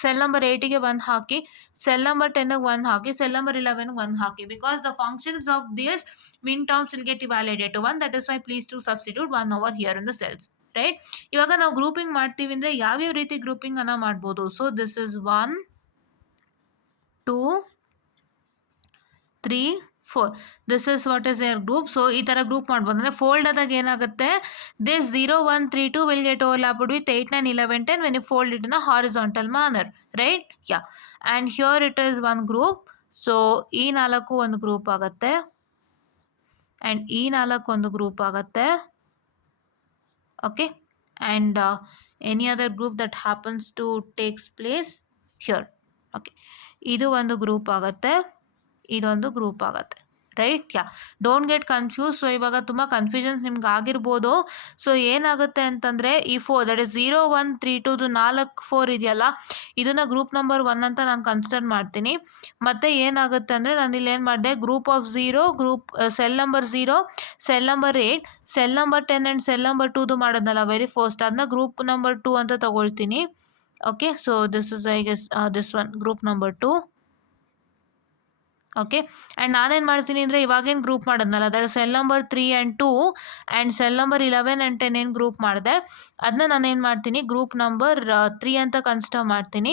ಸೆಲ್ ನಂಬರ್ 8ಗೆ 1 ಹಾಕಿ, ಸೆಲ್ ನಂಬರ್ 10ಗೆ 1 ಹಾಕಿ, ಸೆಲ್ ನಂಬರ್ 11ಗೆ 1 ಹಾಕಿ. Because the functions of this min terms will get evaluated to 1. That is why please to substitute 1 over here in the cells, right? ಇವಾಗ ನಾವು ಗ್ರೂಪಿಂಗ್ ಮಾಡ್ತೀವಿ ಅಂದರೆ ಯಾವ್ಯಾವ ರೀತಿ ಗ್ರೂಪಿಂಗ್ ಅನ್ನ ಮಾಡ್ಬೋದು? So this is 1 2 3 4. This is what is your group. So ಈ ಥರ ಗ್ರೂಪ್ ಮಾಡ್ಬೋದು. ಅಂದರೆ ಫೋಲ್ಡ್ ಆದಾಗ ಏನಾಗುತ್ತೆ, this 0 1 3 2 will get overlapped with 8 9 11 10 when you fold it in a horizontal manner, right? Yeah. And here it is 1 group. So ಈ 4 ಒಂದು group ಆಗುತ್ತೆ and ಈ 4 ಒಂದು ಗ್ರೂಪ್ ಆಗುತ್ತೆ. Okay, and any other group that happens to takes place here. Okay, ಇದು ಒಂದು group ಆಗುತ್ತೆ, ಇದೊಂದು ಗ್ರೂಪ್ ಆಗುತ್ತೆ, right? Yeah, don't get confuse. So ಇವಾಗ ತುಂಬ ಕನ್ಫ್ಯೂಷನ್ಸ್ ನಿಮ್ಗೆ ಆಗಿರ್ಬೋದು. ಸೊ ಏನಾಗುತ್ತೆ ಅಂತಂದರೆ ಈ 4 ದಟ್ ಇಸ್ 0 1 3 2 4 4 ಇದೆಯಲ್ಲ, ಇದನ್ನು ಗ್ರೂಪ್ ನಂಬರ್ 1 ಅಂತ ನಾನು ಕನ್ಸಿಡರ್ ಮಾಡ್ತೀನಿ. ಮತ್ತು ಏನಾಗುತ್ತೆ ಅಂದರೆ ನಾನು ಇಲ್ಲಿ ಏನು ಮಾಡಿದೆ, group of 0, group cell number 0, cell number 8, cell number 10 and cell number 2 ಮಾಡೋದಲ್ಲ ವೆರಿ ಫಸ್ಟ್, ಅದನ್ನ ಗ್ರೂಪ್ ನಂಬರ್ 2 ಅಂತ ತಗೊಳ್ತೀನಿ. Okay, so this is I guess this one group number 2. Okay, and ನಾನೇನು ಮಾಡ್ತೀನಿ ಅಂದರೆ ಇವಾಗೇನು ಗ್ರೂಪ್ ಮಾಡೋದ್ನಲ್ಲ, ಅದರ cell number 3 and 2 and cell number 11 and 10 ಏನು ಗ್ರೂಪ್ ಮಾಡಿದೆ ಅದನ್ನ ನಾನೇನು ಮಾಡ್ತೀನಿ, ಗ್ರೂಪ್ ನಂಬರ್ 3 ಅಂತ ಕನ್ಸಿಡರ್ ಮಾಡ್ತೀನಿ.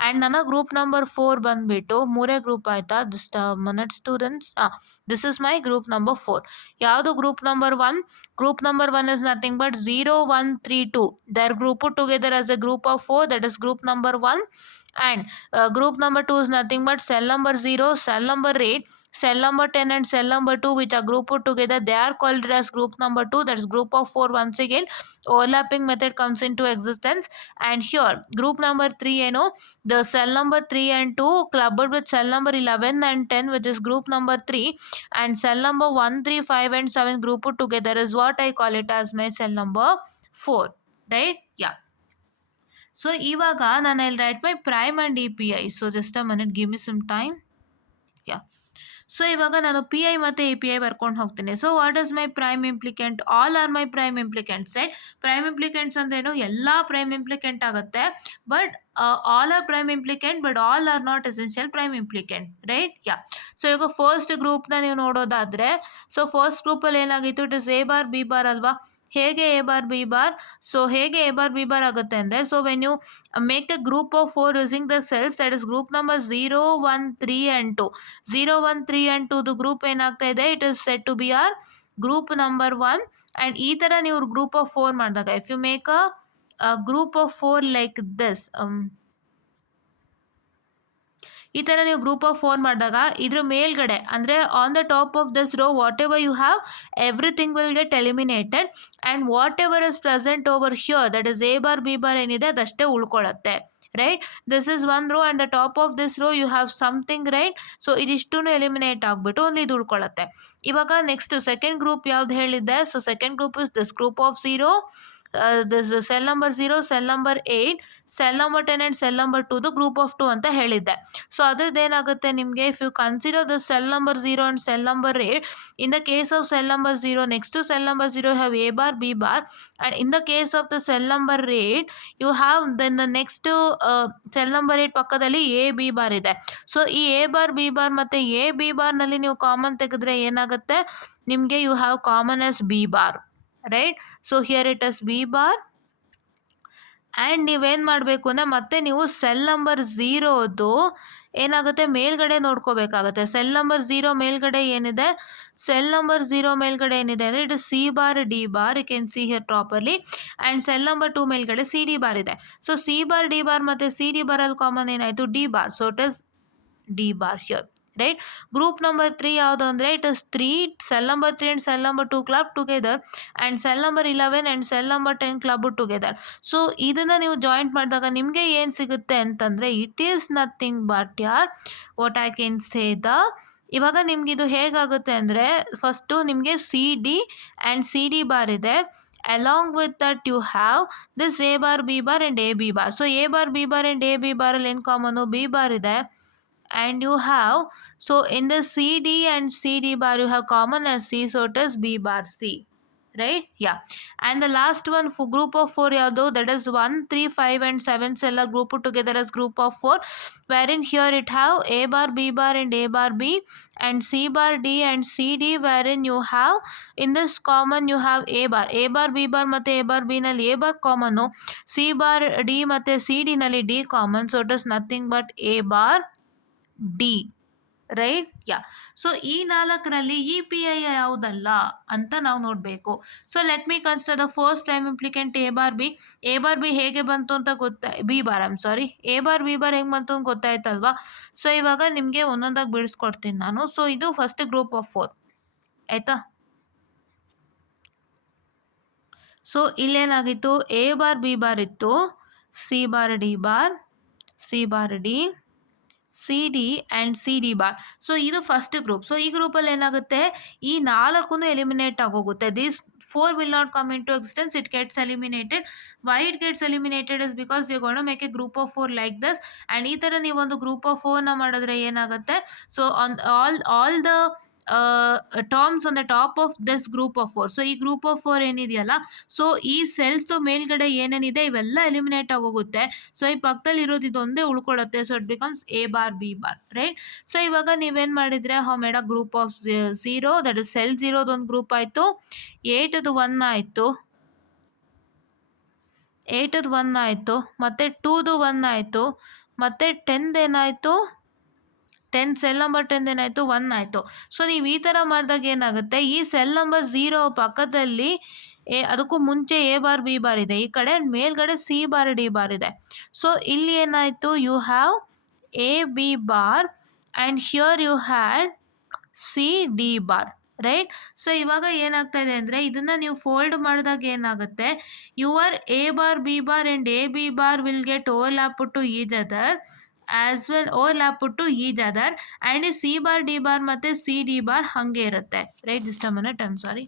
ಆ್ಯಂಡ್ ನನ್ನ ಗ್ರೂಪ್ ನಂಬರ್ 4 ಬಂದುಬಿಟ್ಟು 3 ಗ್ರೂಪ್ ಆಯಿತಾ? Just minute students. This is my group number 4. ಯಾವುದು group number 1? Group number 1 is nothing but 0 1 3 2. They R grouped together as A group of 4, that is group number 1. And group number 2 is nothing but cell number 0, cell number number 8, cell number 10 and cell number 2 which are grouped together, they are called as group number 2. That is group of 4. Once again overlapping method comes into existence. And here group number 3, the cell number 3 and 2 clubbed with cell number 11 and 10, which is group number 3, and cell number 1, 3, 5 and 7 grouped together is what I call it as my cell number 4, right? Yeah. So ಇವಾಗ ನಾನು I'll write my prime and API. So just a minute, give me some time. Yeah. So ಇವಾಗ ನಾನು P I ಮತ್ತು A P I ಬರ್ಕೊಂಡು ಹೋಗ್ತೀನಿ. So what is my prime implicant? All are my prime implicants, right? Prime implicants ಅಂದ್ರೇನು? ಎಲ್ಲ prime implicant ಆಗುತ್ತೆ. But all are prime implicant, but all are not essential prime implicant, right? Yeah. So ಈಗ first ಗ್ರೂಪ್ನ ನೀವು ನೋಡೋದಾದರೆ, so first ಗ್ರೂಪಲ್ಲಿ ಏನಾಗಿತ್ತು? It is A bar B bar ಅಲ್ವಾ? ಹೇಗೆ A bar B bar? So ಹೇಗೆ ಎ ಬಾರ್ ಬಿ ಬಾರ್ ಆಗುತ್ತೆ ಅಂದರೆ, so when you make a group of 4 using the cells, that is group number 0, 1, 3 and 2. 0, 1, 3 and 2 group ಏನಾಗ್ತಾ ಇದೆ? It is set to be our group number 1. And ಈ ಥರ ನೀವು group of 4 ಮಾಡಿದಾಗ, if you make a group of 4 like this, ಈ ಥರ ನೀವು group of 4 ಮಾಡಿದಾಗ ಇದ್ರ ಮೇಲ್ಗಡೆ ಅಂದರೆ on the top of this row whatever you have, everything will get eliminated and whatever is present over sure, that is A bar B bar ಏನಿದೆ ಅದಷ್ಟೇ ಉಳ್ಕೊಳ್ಳುತ್ತೆ, right? This is one row and the top of this row you have something, right? So ಇದಿಷ್ಟೂ eliminate ಆಗಿಬಿಟ್ಟು ಒಂದು ಇದು ಉಳ್ಕೊಳ್ಳುತ್ತೆ. ಇವಾಗ next second group ಯಾವ್ದು ಹೇಳಿದ್ದೆ? So second group is this group of 0, this cell number 0, cell number 8, cell number 10 and cell number 2 group of 2 ಅಂತ ಹೇಳಿದ್ದೆ. So ಅದ್ರದ್ದೇನಾಗುತ್ತೆ ನಿಮಗೆ? If you consider the cell number 0 and cell number 8, in the case of cell number 0, next to cell number 0 you have a bar b bar, and in the case of the cell number 8 you have then the next cell number 8 ಪಕ್ಕದಲ್ಲಿ a b bar ಇದೆ. ಸೊ ಈ a bar b bar ಮತ್ತು a b ಬಾರ್ನಲ್ಲಿ ನೀವು common ತೆಗೆದ್ರೆ ಏನಾಗುತ್ತೆ ನಿಮಗೆ? You have common as b bar, right? So here it is B bar. And ನೀವೇನು ಮಾಡಬೇಕು ಅಂದರೆ ಮತ್ತೆ ನೀವು ಸೆಲ್ ನಂಬರ್ 0ದು ಏನಾಗುತ್ತೆ ಮೇಲ್ಗಡೆ ನೋಡ್ಕೋಬೇಕಾಗುತ್ತೆ. ಸೆಲ್ ನಂಬರ್ 0 ಮೇಲ್ಗಡೆ ಏನಿದೆ? ಸೆಲ್ ನಂಬರ್ 0 ಮೇಲ್ಗಡೆ ಏನಿದೆ ಅಂದರೆ it is C bar D bar, you can see here properly. And cell number 2 ಮೇಲ್ಗಡೆ ಸಿ ಡಿ ಬಾರ್ ಇದೆ. So C bar D bar ಮತ್ತು ಸಿ ಡಿ ಬಾರಲ್ಲಿ ಕಾಮನ್ ಏನಾಯಿತು? D bar. So it is D bar here, right? Group number 3 ಯಾವುದು ಅಂದರೆ it is 3, cell number 3 and cell number 2 club together and cell number 11 and cell number 10 club together. So ಇದನ್ನು ನೀವು joint ಮಾಡಿದಾಗ ನಿಮಗೆ ಏನು ಸಿಗುತ್ತೆ ಅಂತಂದರೆ ಇಟ್ ಈಸ್ ನಥಿಂಗ್ ಬಟ್ ಯಾರ್ what I can say the. ಇವಾಗ ನಿಮಗಿದು ಹೇಗಾಗುತ್ತೆ ಅಂದರೆ ಫಸ್ಟು ನಿಮಗೆ C D and C D bar ಇದೆ. along with that you have this a bar b bar and a b bar. so a bar b bar and a b bar ಅಲ್ಲಿ ಏನು ಕಾಮನು? b bar ಇದೆ. and you have, so in the CD and CD bar you have common as C, so it is B bar C, right? Yeah. And the last one for group of 4 yado, that is 1, 3, 5 and 7 cell are grouped together as group of 4, wherein here it have A bar B bar and A bar B and C bar D and CD, wherein you have in this common you have A bar B bar ಮತ್ತೆ A bar B ನಲ್ಲಿ A bar common, C bar D ಮತ್ತೆ CD ನಲ್ಲಿ D common, so it is nothing but A bar D, right? Yeah. So ಈ 4ರಲ್ಲಿ E P I ಯಾವುದಲ್ಲ ಅಂತ ನಾವು ನೋಡಬೇಕು. So let me consider the first prime implicant A bar B. A bar B ಹೇಗೆ ಬಂತು ಅಂತ B bar A bar B bar ಹೆಂಗೆ ಬಂತು ಅಂತ ಗೊತ್ತಾಯ್ತಲ್ವಾ? ಸೊ ಇವಾಗ ನಿಮಗೆ ಒಂದೊಂದಾಗಿ ಬಿಡಿಸ್ಕೊಡ್ತೀನಿ ನಾನು. ಸೊ ಇದು ಫಸ್ಟ್ ಗ್ರೂಪ್ ಆಫ್ 4, ಆಯಿತಾ? ಸೊ ಇಲ್ಲೇನಾಗಿತ್ತು? ಎ ಬಾರ್ ಬಿ ಬಾರ್ ಇತ್ತು, C bar D bar, C bar D, C D and C D bar. So ಇದು ಫಸ್ಟ್ ಗ್ರೂಪ್. ಸೊ ಈ ಗ್ರೂಪಲ್ಲಿ ಏನಾಗುತ್ತೆ? ಈ 4 ಎಲಿಮಿನೇಟ್ ಆಗೋಗುತ್ತೆ. This 4 will not come into existence, it gets eliminated. Why it gets eliminated is because you're going to make a group of 4 like this, and ಈ ಥರ ನೀವು ಒಂದು ಗ್ರೂಪ್ ಆಫ್ 4ನ ಮಾಡಿದ್ರೆ ಏನಾಗುತ್ತೆ? So on all the terms on the top of this group of 4. So ಈ group of 4 ಏನಿದೆಯಲ್ಲ, so ಈ ಸೆಲ್ಸ್ದು ಮೇಲ್ಗಡೆ ಏನೇನಿದೆ ಇವೆಲ್ಲ ಎಲಿಮಿನೇಟ್ ಆಗೋಗುತ್ತೆ. ಸೊ ಈ ಪಕ್ಕದಲ್ಲಿ ಇರೋದು ಇದೊಂದೇ ಉಳ್ಕೊಳ್ಳುತ್ತೆ. So it becomes A bar B bar, right? So ಇವಾಗ ನೀವೇನು ಮಾಡಿದರೆ how made a group of 0, that is cell 0ದೊಂದು ಗ್ರೂಪ್ ಆಯಿತು, 8ದು 1 ಆಯಿತು, 8ದು 1 ಆಯಿತು, ಮತ್ತು 2ದು 1 ಆಯಿತು, ಮತ್ತು 10ದು ಏನಾಯಿತು? 10 ಸೆಲ್ ನಂಬರ್ 10 ಏನಾಯಿತು? 1 ಆಯಿತು. ಸೊ ನೀವು ಈ ಥರ ಮಾಡಿದಾಗ ಏನಾಗುತ್ತೆ? ಈ ಸೆಲ್ ನಂಬರ್ 0 ಪಕ್ಕದಲ್ಲಿ ಅದಕ್ಕೂ ಮುಂಚೆ ಎ ಬಾರ್ ಬಿ ಬಾರ್ ಇದೆ, ಈ ಕಡೆ ಮೇಲ್ಗಡೆ ಸಿ ಬಾರ್ ಡಿ ಬಾರ್ ಇದೆ. ಸೊ ಇಲ್ಲಿ ಏನಾಯಿತು? You have A B bar and here you had C D bar, right. So ಇವಾಗ ಏನಾಗ್ತಾ ಇದೆ ಅಂದರೆ ಇದನ್ನು ನೀವು ಫೋಲ್ಡ್ ಮಾಡಿದಾಗ ಏನಾಗುತ್ತೆ, your A bar B bar and A B bar will get overlap to each other as well overlap to each other and ಈ C bar D bar ಮತ್ತು ಸಿ ಡಿ ಬಾರ್ ಹಾಗೆ ಇರುತ್ತೆ, right. Just a minute, I am sorry.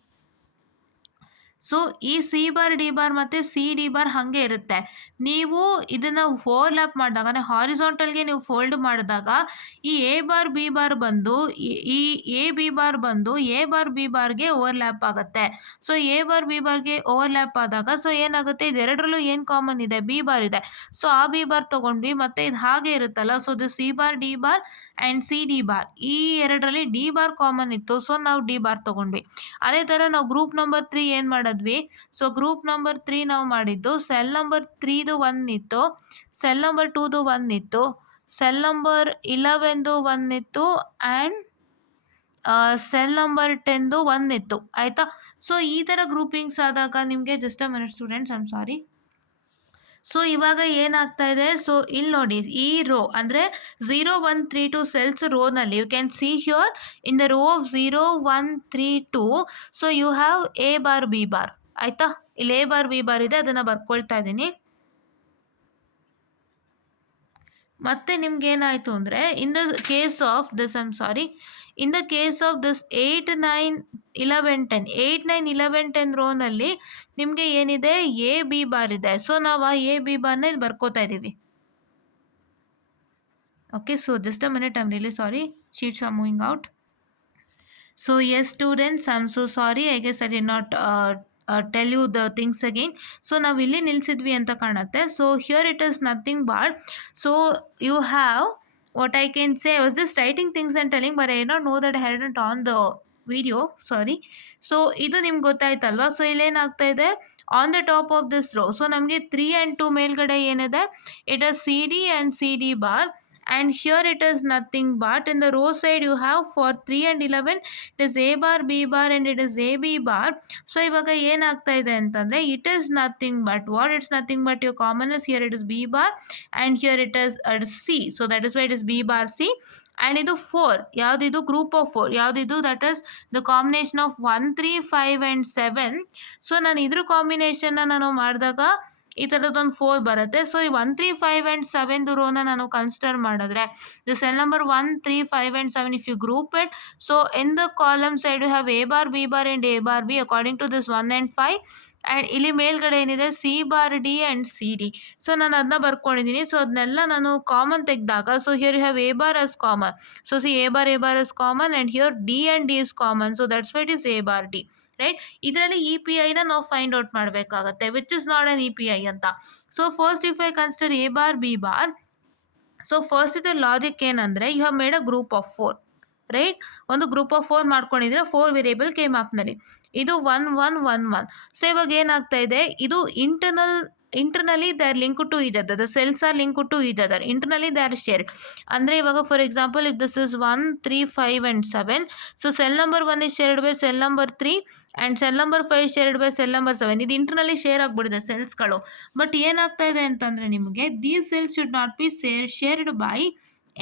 So ಈ C bar D bar ಮತ್ತು C D bar ಹಾಗೆ ಇರುತ್ತೆ. ನೀವು ಇದನ್ನು ಓವರ್ಲ್ಯಾಪ್ ಮಾಡಿದಾಗ ಅಂದರೆ ಹಾರಿಸಾಂಟಲ್ಗೆ ನೀವು ಫೋಲ್ಡ್ ಮಾಡಿದಾಗ ಈ ಎ ಬಾರ್ ಬಿ ಬಾರ್ ಬಂದು ಈ ಎ ಬಿ ಬಾರ್ ಬಂದು ಎ ಬಾರ್ ಬಿ ಬಾರ್ಗೆ ಓವರ್ಲ್ಯಾಪ್ ಆಗುತ್ತೆ. ಸೊ ಎ ಬಾರ್ ಬಿ ಬಾರ್ಗೆ ಓವರ್ಲ್ಯಾಪ್ ಆದಾಗ ಸೊ ಏನಾಗುತ್ತೆ, ಇದೆರಡರಲ್ಲೂ ಏನು ಕಾಮನ್ ಇದೆ, ಬಿ ಬಾರ್ ಇದೆ. ಸೊ ಆ ಬಿ ಬಾರ್ ತೊಗೊಂಡ್ವಿ, ಮತ್ತು ಇದು ಹಾಗೆ ಇರುತ್ತಲ್ಲ, ಸೊ ಇದು C bar D bar and C D bar, ಈ ಎರಡರಲ್ಲಿ ಡಿ ಬಾರ್ ಕಾಮನ್ ಇತ್ತು, ಸೊ ನಾವು ಡಿ ಬಾರ್ ತೊಗೊಂಡ್ವಿ. ಅದೇ ಥರ ನಾವು ಗ್ರೂಪ್ ನಂಬರ್ 3 ಏನು ಮಾಡಿದ್ವಿ, ಸೊ ಗ್ರೂಪ್ ನಂಬರ್ 3 ನಾವು ಮಾಡಿದ್ದು ಸೆಲ್ ನಂಬರ್ 3ದು 1 ಇತ್ತು, ಸೆಲ್ ನಂಬರ್ 2ದು 1 ಇತ್ತು, ಸೆಲ್ ನಂಬರ್ 11ದು 1 ಇತ್ತು, ಆ್ಯಂಡ್ ಸೆಲ್ ನಂಬರ್ 10ದು 1 ಇತ್ತು, ಆಯಿತಾ. ಸೊ ಈ ಥರ ಗ್ರೂಪಿಂಗ್ಸ್ ಆದಾಗ ನಿಮಗೆ just a minute students, I am sorry. So ಇವಾಗ ಏನಾಗ್ತಾ ಇದೆ, ಸೊ ಇಲ್ಲಿ ನೋಡಿ ಈ ರೋ ಅಂದರೆ 0 1 3 2 ಸೆಲ್ಸ್ ರೋನಲ್ಲಿ you can see here in the row of 0 1 3 2, so you have A bar B bar, ಆಯಿತಾ. ಇಲ್ಲಿ ಎ ಬಾರ್ ಬಿ ಬಾರ್ ಇದೆ, ಅದನ್ನು ಬರ್ಕೊಳ್ತಾ ಇದ್ದೀನಿ. ಮತ್ತು ನಿಮ್ಗೆ ಏನಾಯಿತು ಅಂದರೆ ಇನ್ the case of this, I am sorry, in the case of this 8 9 11 10 8 9 11 10 ರೋನಲ್ಲಿ ನಿಮಗೆ ಏನಿದೆ, ಎ ಬಿ ಬಾರ್ ಇದೆ. ಸೊ ನಾವು ಆ ಎ ಬಿ ಬಾರ್ನ ಇಲ್ಲಿ ಬರ್ಕೋತಾ ಇದ್ದೀವಿ. Okay, so just a minute, I am really sorry, sheets are moving out. So yes students, I'm so sorry, I guess I did not tell you the things again. So ನಾವು ಇಲ್ಲಿ ನಿಲ್ಲಿಸಿದ್ವಿ ಅಂತ ಕಾಣುತ್ತೆ. So here it is nothing but, so you have what I can say, I was just writing things and telling, but I did not know that I hadn't on the video, sorry. So ಇದು ನಿಮ್ಗೆ ಗೊತ್ತಾಯ್ತಲ್ವಾ. So ಇಲ್ಲೇನಾಗ್ತಾ ಇದೆ, on the top of this row, so ನಮಗೆ 3 and 2 ಮೇಲ್ಗಡೆ ಏನಿದೆ, it is C D and C D bar. And here it is nothing but in the row side you have for 3 and 11 it is a bar b bar and it is a b bar. So ಇವಾಗ ಏನಾಗ್ತಾ ಇದೆ ಅಂತಂದರೆ it is nothing but what, it's nothing but your common is here it is b bar and here it is c, so that is why it is b bar c. And ಇದು 4, ಯಾವುದಿದು group of 4, ಯಾವುದಿದು, that is the combination of 1 3 5 and 7. So ನಾನು ಇದ್ರ ಕಾಂಬಿನೇಷನ್ನ ನಾನು ಮಾಡಿದಾಗ ಈ ಥರದ್ದೊಂದು 4 ಬರುತ್ತೆ. So ಈ 1 3 5 ಆ್ಯಂಡ್ 7 ರೋನ ನಾನು ಕನ್ಸಿಡರ್ ಮಾಡಿದ್ರೆ the cell number 1 3 5 and 7 if you group it, so in the column side you have A bar B bar and A bar B according to this 1 and 5. And ಇಲ್ಲಿ ಮೇಲ್ಗಡೆ ಏನಿದೆ C bar D and C D. So ನಾನು ಅದನ್ನ ಬರ್ಕೊಂಡಿದ್ದೀನಿ. So ಅದನ್ನೆಲ್ಲ ನಾನು common ತೆಗೆದಾಗ, so here you have A bar as common, so C A bar as common and here D and D is common, so that's why it is A bar D, right. ಇದರಲ್ಲಿ E P ಐನ ನಾವು find out ಮಾಡಬೇಕಾಗತ್ತೆ, which is not an E P I ಅಂತ. So first if I consider A bar B bar, so first ಇದು logic ಏನಂದರೆ you have made a group of 4, right. ಒಂದು group of 4 ಮಾಡ್ಕೊಂಡಿದ್ರೆ 4 variable K ಮ್ಯಾಪ್ನಲ್ಲಿ ಇದು 1 1 1 1. So ಇವಾಗ ಏನಾಗ್ತಾ ಇದೆ, ಇದು internally they are linked to each other, the cells are linked to each other, internally they are shared. ಅಂದರೆ ಇವಾಗ for example if this is 1 3 5 and 7, so cell number 1 is shared by cell number 3 and cell number 5 is shared by cell number 7. ಇದು ಇಂಟರ್ನಲ್ಲಿ share ಆಗಿಬಿಡಿದೆ ಸೆಲ್ಸ್ಗಳು. But ಏನಾಗ್ತಾ ಇದೆ ಅಂತಂದರೆ ನಿಮಗೆ these cells should not be shared by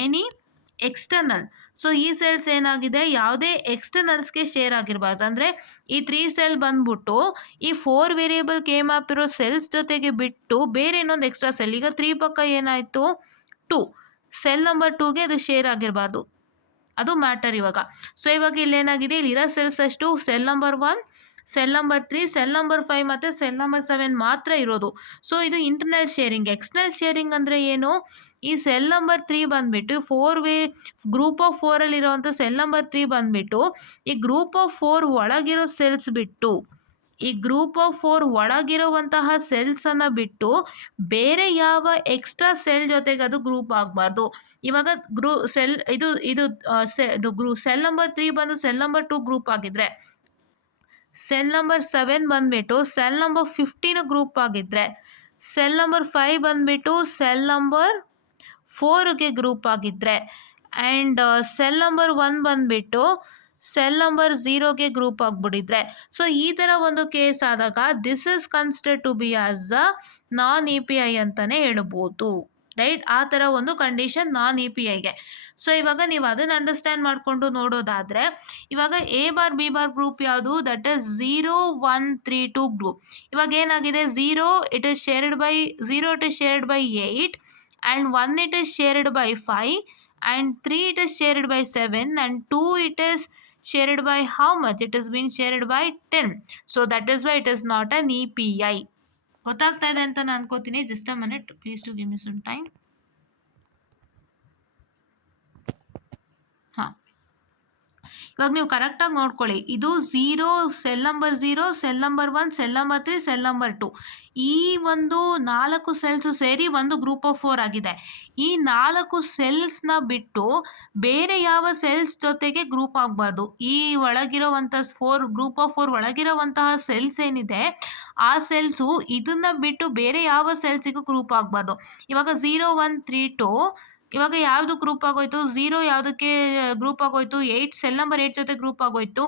any external. So ಈ cells ಏನಾಗಿದೆ, ಯಾವುದೇ ಎಕ್ಸ್ಟರ್ನಲ್ಸ್ಗೆ share ಆಗಿರಬಾರ್ದು. ಅಂದರೆ ಈ 3 ಸೆಲ್ ಬಂದ್ಬಿಟ್ಟು ಈ 4 ವೇರಿಯೇಬಲ್ ಕೆ ಮ್ಯಾಪ್ ಇರೋ ಸೆಲ್ಸ್ ಜೊತೆಗೆ ಬಿಟ್ಟು ಬೇರೆ ಇನ್ನೊಂದು ಎಕ್ಸ್ಟ್ರಾ ಸೆಲ್, ಈಗ 3 ಪಕ್ಕ ಏನಾಯಿತು 2, ಸೆಲ್ ನಂಬರ್ 2ಗೆ ಅದು ಶೇರ್ ಆಗಿರಬಾರ್ದು, ಅದು ಮ್ಯಾಟರ್ ಇವಾಗ. ಸೊ ಇವಾಗ ಇಲ್ಲೇನಾಗಿದೆ, ಇಲ್ಲಿರೋ ಸೆಲ್ಸ್ ಅಷ್ಟು cell number 1, cell number 3, cell number 5 ಮತ್ತು ಸೆಲ್ ನಂಬರ್ 7 ಮಾತ್ರ ಇರೋದು. ಸೊ ಇದು ಇಂಟರ್ನಲ್ ಶೇರಿಂಗ್. ಎಕ್ಸ್ಟರ್ನಲ್ ಶೇರಿಂಗ್ ಅಂದರೆ ಏನು, ಈ ಸೆಲ್ ನಂಬರ್ 3 ಬಂದುಬಿಟ್ಟು ಗ್ರೂಪ್ ಆಫ್ 4ಅಲ್ಲಿರೋವಂಥ ಸೆಲ್ ನಂಬರ್ 3 ಬಂದುಬಿಟ್ಟು ಈ ಗ್ರೂಪ್ ಆಫ್ 4 ಒಳಗಿರೋ ಸೆಲ್ಸ್ ಬಿಟ್ಟು, ಈ ಗ್ರೂಪ್ ಆಫ್ 4 ಒಳಗಿರುವಂತಹ ಸೆಲ್ಸನ್ನು ಬಿಟ್ಟು ಬೇರೆ ಯಾವ ಎಕ್ಸ್ಟ್ರಾ ಸೆಲ್ ಜೊತೆಗೆ ಅದು ಗ್ರೂಪ್ ಆಗಬಾರ್ದು. ಇವಾಗ ಸೆಲ್ ನಂಬರ್ 3 ಬಂದು ಸೆಲ್ ನಂಬರ್ 2 ಗ್ರೂಪ್ ಆಗಿದ್ರೆ, ಸೆಲ್ ನಂಬರ್ 7 ಬಂದುಬಿಟ್ಟು ಸೆಲ್ ನಂಬರ್ 15 ಗ್ರೂಪ್ ಆಗಿದ್ದರೆ, ಸೆಲ್ ನಂಬರ್ 5 ಬಂದುಬಿಟ್ಟು ಸೆಲ್ ನಂಬರ್ 4ಗೆ ಗ್ರೂಪ್ ಆಗಿದ್ದರೆ, ಆ್ಯಂಡ್ ಸೆಲ್ ನಂಬರ್ 1 ಬಂದುಬಿಟ್ಟು ಸೆಲ್ ನಂಬರ್ 0ಗೆ ಗ್ರೂಪ್ ಆಗಿಬಿಟ್ಟಿದ್ರೆ, ಸೊ ಈ ಥರ ಒಂದು ಕೇಸ್ ಆದಾಗ this is considered to be as a non E P I ಅಂತಲೇ ಹೇಳ್ಬೋದು. ರೈಟ್? ಆ ಥರ ಒಂದು ಕಂಡೀಷನ್ ನಾನ್ ಇ ಪಿ ಐಗೆ. ಸೊ ಇವಾಗ ನೀವು ಅದನ್ನು ಅಂಡರ್ಸ್ಟ್ಯಾಂಡ್ ಮಾಡಿಕೊಂಡು ನೋಡೋದಾದರೆ, ಇವಾಗ A bar B bar group ಯಾವುದು? That is 0 1 3 2 group. ಇವಾಗ ಏನಾಗಿದೆ, 0 it is shared by 0 it is shared by 8 and 1 it is shared by 5 and 3 it is shared by 7 and 2 it is shared by how much? It has been shared by 10. So that is why it is not an EPI. ಗೊತ್ತಾಗ್ತಾ ಇದೆ ಅಂತ ನಾನು ಅನ್ಕೋತೀನಿ. Just a minute, please to give me some time. ಹಾಂ, ಇವಾಗ ನೀವು ಕರೆಕ್ಟಾಗಿ ನೋಡ್ಕೊಳ್ಳಿ. ಇದು 0 cell number 0, cell number 1, cell number 3, cell number 2, ಈ ಒಂದು 4 ಸೆಲ್ಸ್ ಸೇರಿ ಒಂದು ಗ್ರೂಪ್ ಆಫ್ 4 ಆಗಿದೆ. ಈ 4 ಸೆಲ್ಸ್ನ ಬಿಟ್ಟು ಬೇರೆ ಯಾವ ಸೆಲ್ಸ್ ಜೊತೆಗೆ ಗ್ರೂಪ್ ಆಗಬಾರ್ದು. ಈ ಒಳಗಿರೋವಂಥ ಗ್ರೂಪ್ ಆಫ್ 4 ಒಳಗಿರೋವಂತಹ ಸೆಲ್ಸ್ ಏನಿದೆ, ಆ ಸೆಲ್ಸು ಇದನ್ನು ಬಿಟ್ಟು ಬೇರೆ ಯಾವ ಸೆಲ್ಸಿಗೂ ಗ್ರೂಪ್ ಆಗಬಾರ್ದು. ಇವಾಗ 0 1 3 2 ಇವಾಗ ಯಾವುದು ಗ್ರೂಪ್ ಆಗೋಯ್ತು? 0 ಯಾವುದಕ್ಕೆ ಗ್ರೂಪ್ ಆಗೋಯ್ತು? 8 ಸೆಲ್ ನಂಬರ್ 8 ಜೊತೆ ಗ್ರೂಪ್ ಆಗೋಯ್ತು.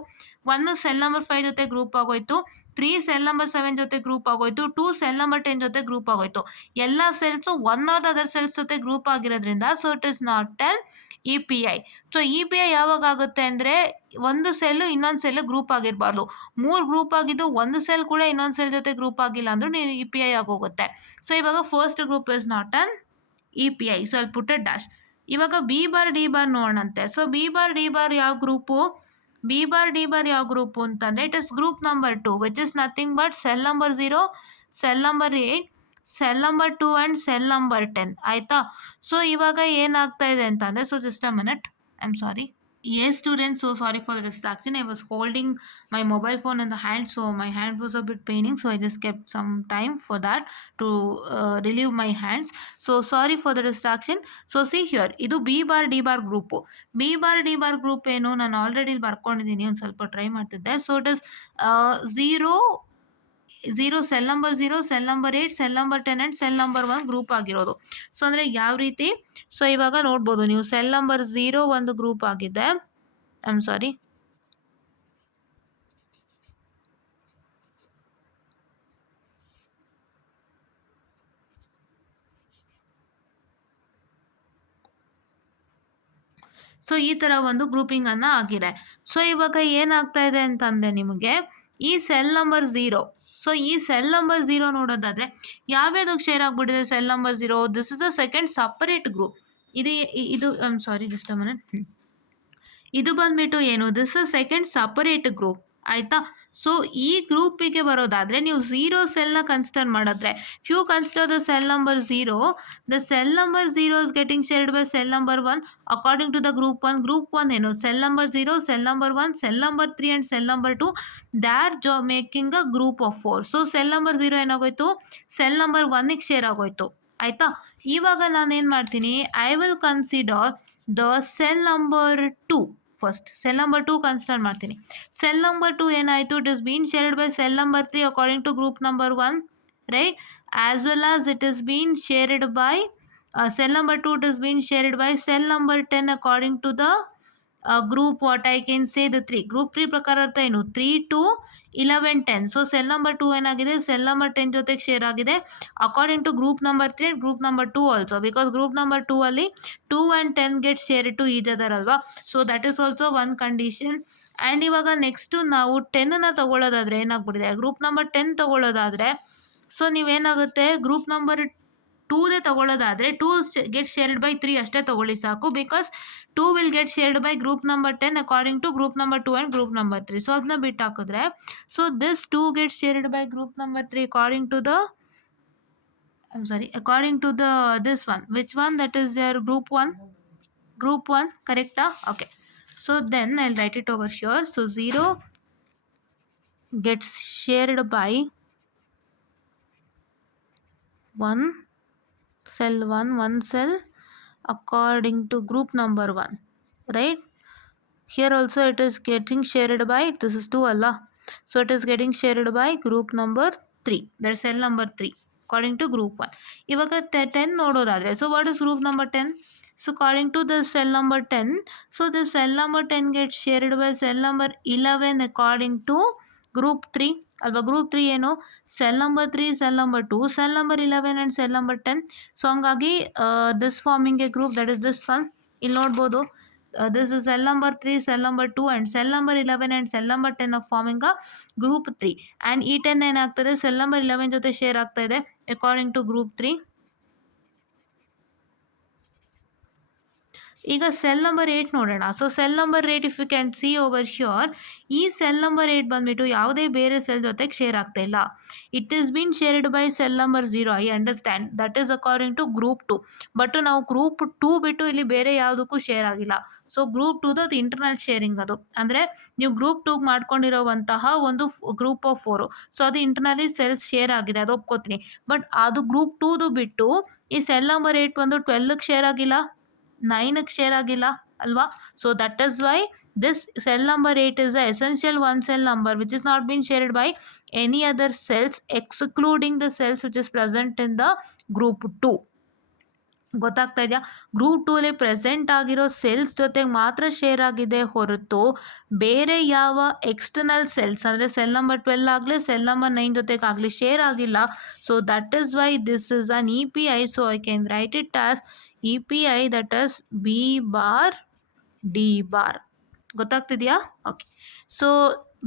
1 ಸೆಲ್ ನಂಬರ್ 5 ಜೊತೆ ಗ್ರೂಪ್ ಆಗೋಯ್ತು. 3 ಸೆಲ್ ನಂಬರ್ 7 ಜೊತೆ ಗ್ರೂಪ್ ಆಗೋಯ್ತು. 2 ಸೆಲ್ ನಂಬರ್ 10 ಜೊತೆ ಗ್ರೂಪ್ ಆಗೋಯ್ತು. ಎಲ್ಲ cells one or other cells ಜೊತೆ ಗ್ರೂಪ್ ಆಗಿರೋದ್ರಿಂದ so it is not an E P I. So E P I ಯಾವಾಗ ಆಗುತ್ತೆ ಅಂದರೆ, ಒಂದು ಸೆಲ್ಲು ಇನ್ನೊಂದು ಸೆಲ್ಲು ಗ್ರೂಪ್ ಆಗಿರಬಾರ್ದು. 3 ಗ್ರೂಪ್ ಆಗಿದ್ದು ಒಂದು ಸೆಲ್ ಕೂಡ ಇನ್ನೊಂದು ಸೆಲ್ ಜೊತೆ ಗ್ರೂಪ್ ಆಗಿಲ್ಲ ಅಂದರೂ ನೀವು ಇ ಪಿ ಐ ಆಗೋಗುತ್ತೆ. ಸೊ ಇವಾಗ first group is not an E P I. So ಅಲ್ಲಿ ಪುಟ್ ಎ ಡ್ಯಾಶ್. ಇವಾಗ ಬಿ ಬಾರ್ ಡಿ ಬಾರ್ ನೋಡೋಣಂತೆ. So B bar D bar ಯಾವ group? B bar D bar ಯಾವ ಗ್ರೂಪು ಅಂತಂದರೆ, it is group number 2 which is nothing but cell number 0, cell number 8, cell number 2 and cell number 10. ಆಯಿತಾ? So ಇವಾಗ ಏನಾಗ್ತಾ ಇದೆ ಅಂತಂದರೆ, so just a minute, I am sorry. Yes students, so sorry for the distraction. I was holding my mobile phone in the hand, so my hand was a bit paining, so I just kept some time for that to relieve my hands. So sorry for the distraction. So see here, ಇದು B bar D bar group. B bar D bar group ಏನು, ನಾನು already ಬರ್ಕೊಂಡಿದ್ದೀನಿ, ಒಂದು ಸ್ವಲ್ಪ try ಮಾಡ್ತಿದ್ದೆ. So it is 0 cell number 0, cell number 8, cell number 10 and cell number 1 group ಆಗಿರೋದು. So ಅಂದರೆ ಯಾವ ರೀತಿ? ಸೊ ಇವಾಗ ನೋಡ್ಬೋದು ನೀವು, ಸೆಲ್ ನಂಬರ್ 0 ಒಂದು ಗ್ರೂಪ್ ಆಗಿದೆ. ಐ ಆಮ್ ಸಾರಿ, ಸೊ ಈ ಥರ ಒಂದು ಗ್ರೂಪಿಂಗನ್ನು ಆಗಿದೆ. ಸೊ ಇವಾಗ ಏನಾಗ್ತಾ ಇದೆ ಅಂತಂದರೆ ನಿಮಗೆ, ಈ ಸೆಲ್ ನಂಬರ್ 0, ಸೊ ಈ ಸೆಲ್ ನಂಬರ್ 0 ನೋಡೋದಾದರೆ ಯಾವ್ಯಾವುದಕ್ಕೆ ಶೇರ್ ಆಗಿಬಿಟ್ಟಿದೆ? Cell number 0, this is a second separate group. ಇದು I am sorry, just a minute. ಇದು ಬಂದುಬಿಟ್ಟು ಏನು? This is second separate group. ಆಯಿತಾ? ಸೊ ಈ ಗ್ರೂಪಿಗೆ ಬರೋದಾದರೆ ನೀವು 0 ಸೆಲ್ನ ಕನ್ಸಿಡರ್ ಮಾಡಿದ್ರೆ, few consider the cell number 0, the cell number 0 is getting shared by cell number 1 according to the group 1. Group 1 ಏನು? Cell number 0, cell number 1, cell number 3 and cell number 2, they are making a group of 4. So cell number 0 ಏನಾಗೋಯ್ತು? Cell number 1ಗೆ share ಆಗೋಯ್ತು. ಆಯಿತಾ? ಇವಾಗ ನಾನೇನು ಮಾಡ್ತೀನಿ, I will consider the cell number 2 first. Cell number 2 consider ಮಾಡ್ತೀನಿ. Cell number 2 ಏನಾಯಿತು? It is been shared by cell number 3 according to group number 1, right? As well as it is been shared by cell number 2, it is being shared by cell number 10 according to the group, what I can say, the 3. Group 3 ಪ್ರಕಾರ ಅರ್ಥ ಏನು? 3 to 11 10. So cell number 2 ಏನಾಗಿದೆ? Cell number 10 ಜೊತೆಗೆ share ಆಗಿದೆ according to group number 3 and group number 2 also, because group number 2 ಅಲ್ಲಿ 2 and 10 get share to each other ಅಲ್ವಾ? So that is also one condition. And ಇವಾಗ next ನಾವು 10ನ ತಗೊಳ್ಳೋದಾದರೆ ಏನಾಗ್ಬಿಟ್ಟಿದೆ? ಗ್ರೂಪ್ ನಂಬರ್ 10 ತಗೊಳ್ಳೋದಾದರೆ, ಸೊ ನೀವೇನಾಗುತ್ತೆ, ಗ್ರೂಪ್ ನಂಬರ್ 2ದೇ ತಗೊಳ್ಳೋದಾದರೆ 2 ಗೆಟ್ ಶೇರ್ಡ್ ಬೈ 3 ಅಷ್ಟೇ ತಗೊಳ್ಳಿ ಸಾಕು, because 2 will get shared by group number 10 according to group number 2 and group number 3. So ಅದನ್ನ ಬಿಟ್ಟು ಹಾಕಿದ್ರೆ, so this 2 get shared by group number 3 according to the according to the this one. Which one? That is your group 1, correcta? Okay, so then I'll write it over here. So 0 gets shared by 1 cell 1 cell according to group number 1, right? Here also it is getting shared by, this is 2 Allah, so it is getting shared by group number 3, that's cell number 3 according to group 1. ಇವಾಗ 10 ನೋಡೋದಾದರೆ, so what is group number 10? So according to the cell number 10, so the cell number 10 gets shared by cell number 11 according to group 3 ಅಲ್ವಾ? Group 3 ಏನು? Cell number 3, cell number 2, cell number 11 and cell number 10. So ಹಂಗಾಗಿ this forming a group, that is this one. ಇಲ್ಲಿ ನೋಡ್ಬೋದು, this is cell number 3, cell number 2 and cell number 11 and cell number 10 of forming a group 3. and ಈ 10 ಏನಾಗ್ತದೆ? Cell number 11 ಜೊತೆ share ಆಗ್ತಾ ಇದೆ according to group 3. ಈಗ cell number 8 ನೋಡೋಣ. So cell number 8 if you can see over sure, ಈ cell number 8 ಬಂದ್ಬಿಟ್ಟು ಯಾವುದೇ ಬೇರೆ ಸೆಲ್ ಜೊತೆಗೆ ಶೇರ್ ಆಗ್ತಾ ಇಲ್ಲ. It is been shared by cell number 0. I understand, that is according to group 2. But ನಾವು ಗ್ರೂಪ್ 2 ಬಿಟ್ಟು ಇಲ್ಲಿ ಬೇರೆ ಯಾವುದಕ್ಕೂ ಶೇರ್ ಆಗಿಲ್ಲ. ಸೊ ಗ್ರೂಪ್ 2 ಅದು ಇಂಟರ್ನಲ್ ಶೇರಿಂಗ್. ಅದು ಅಂದರೆ ನೀವು ಗ್ರೂಪ್ 2 ಮಾಡ್ಕೊಂಡಿರೋವಂತಹ ಒಂದು ಗ್ರೂಪ್ ಆಫ್ 4. ಸೊ ಅದು ಇಂಟರ್ನಲಿ ಸೆಲ್ಸ್ ಶೇರ್ ಆಗಿದೆ, ಅದು ಒಪ್ಕೋತೀನಿ. ಬಟ್ ಅದು ಗ್ರೂಪ್ 2 ಬಿಟ್ಟು ಈ ಸೆಲ್ ನಂಬರ್ 8 ಬಂದು 12ಕ್ಕೆ ಶೇರ್ ಆಗಿಲ್ಲ, 9ಕ್ಕೆ ಶೇರ್ ಆಗಿಲ್ಲ ಅಲ್ವಾ? So that is why this cell number 8 is the essential one cell number which is not been shared by any other cells excluding the cells which is present in the group 2. ಗೊತ್ತಾಗ್ತಾ ಇದೆಯಾ? Group 2ಅಲ್ಲಿ present ಆಗಿರೋ cells ಜೊತೆಗೆ ಮಾತ್ರ share ಆಗಿದೆ ಹೊರತು ಬೇರೆ ಯಾವ ಎಕ್ಸ್ಟರ್ನಲ್ ಸೆಲ್ಸ್ ಅಂದರೆ ಸೆಲ್ ನಂಬರ್ 12 ಆಗಲಿ ಸೆಲ್ ನಂಬರ್ 9 ಜೊತೆಗಾಗಲಿ ಶೇರ್ ಆಗಿಲ್ಲ. So that is why this is an E P I. So I can write it as E P I, that is B bar D bar. ಗೊತ್ತಾಗ್ತಿದೆಯಾ? Okay. So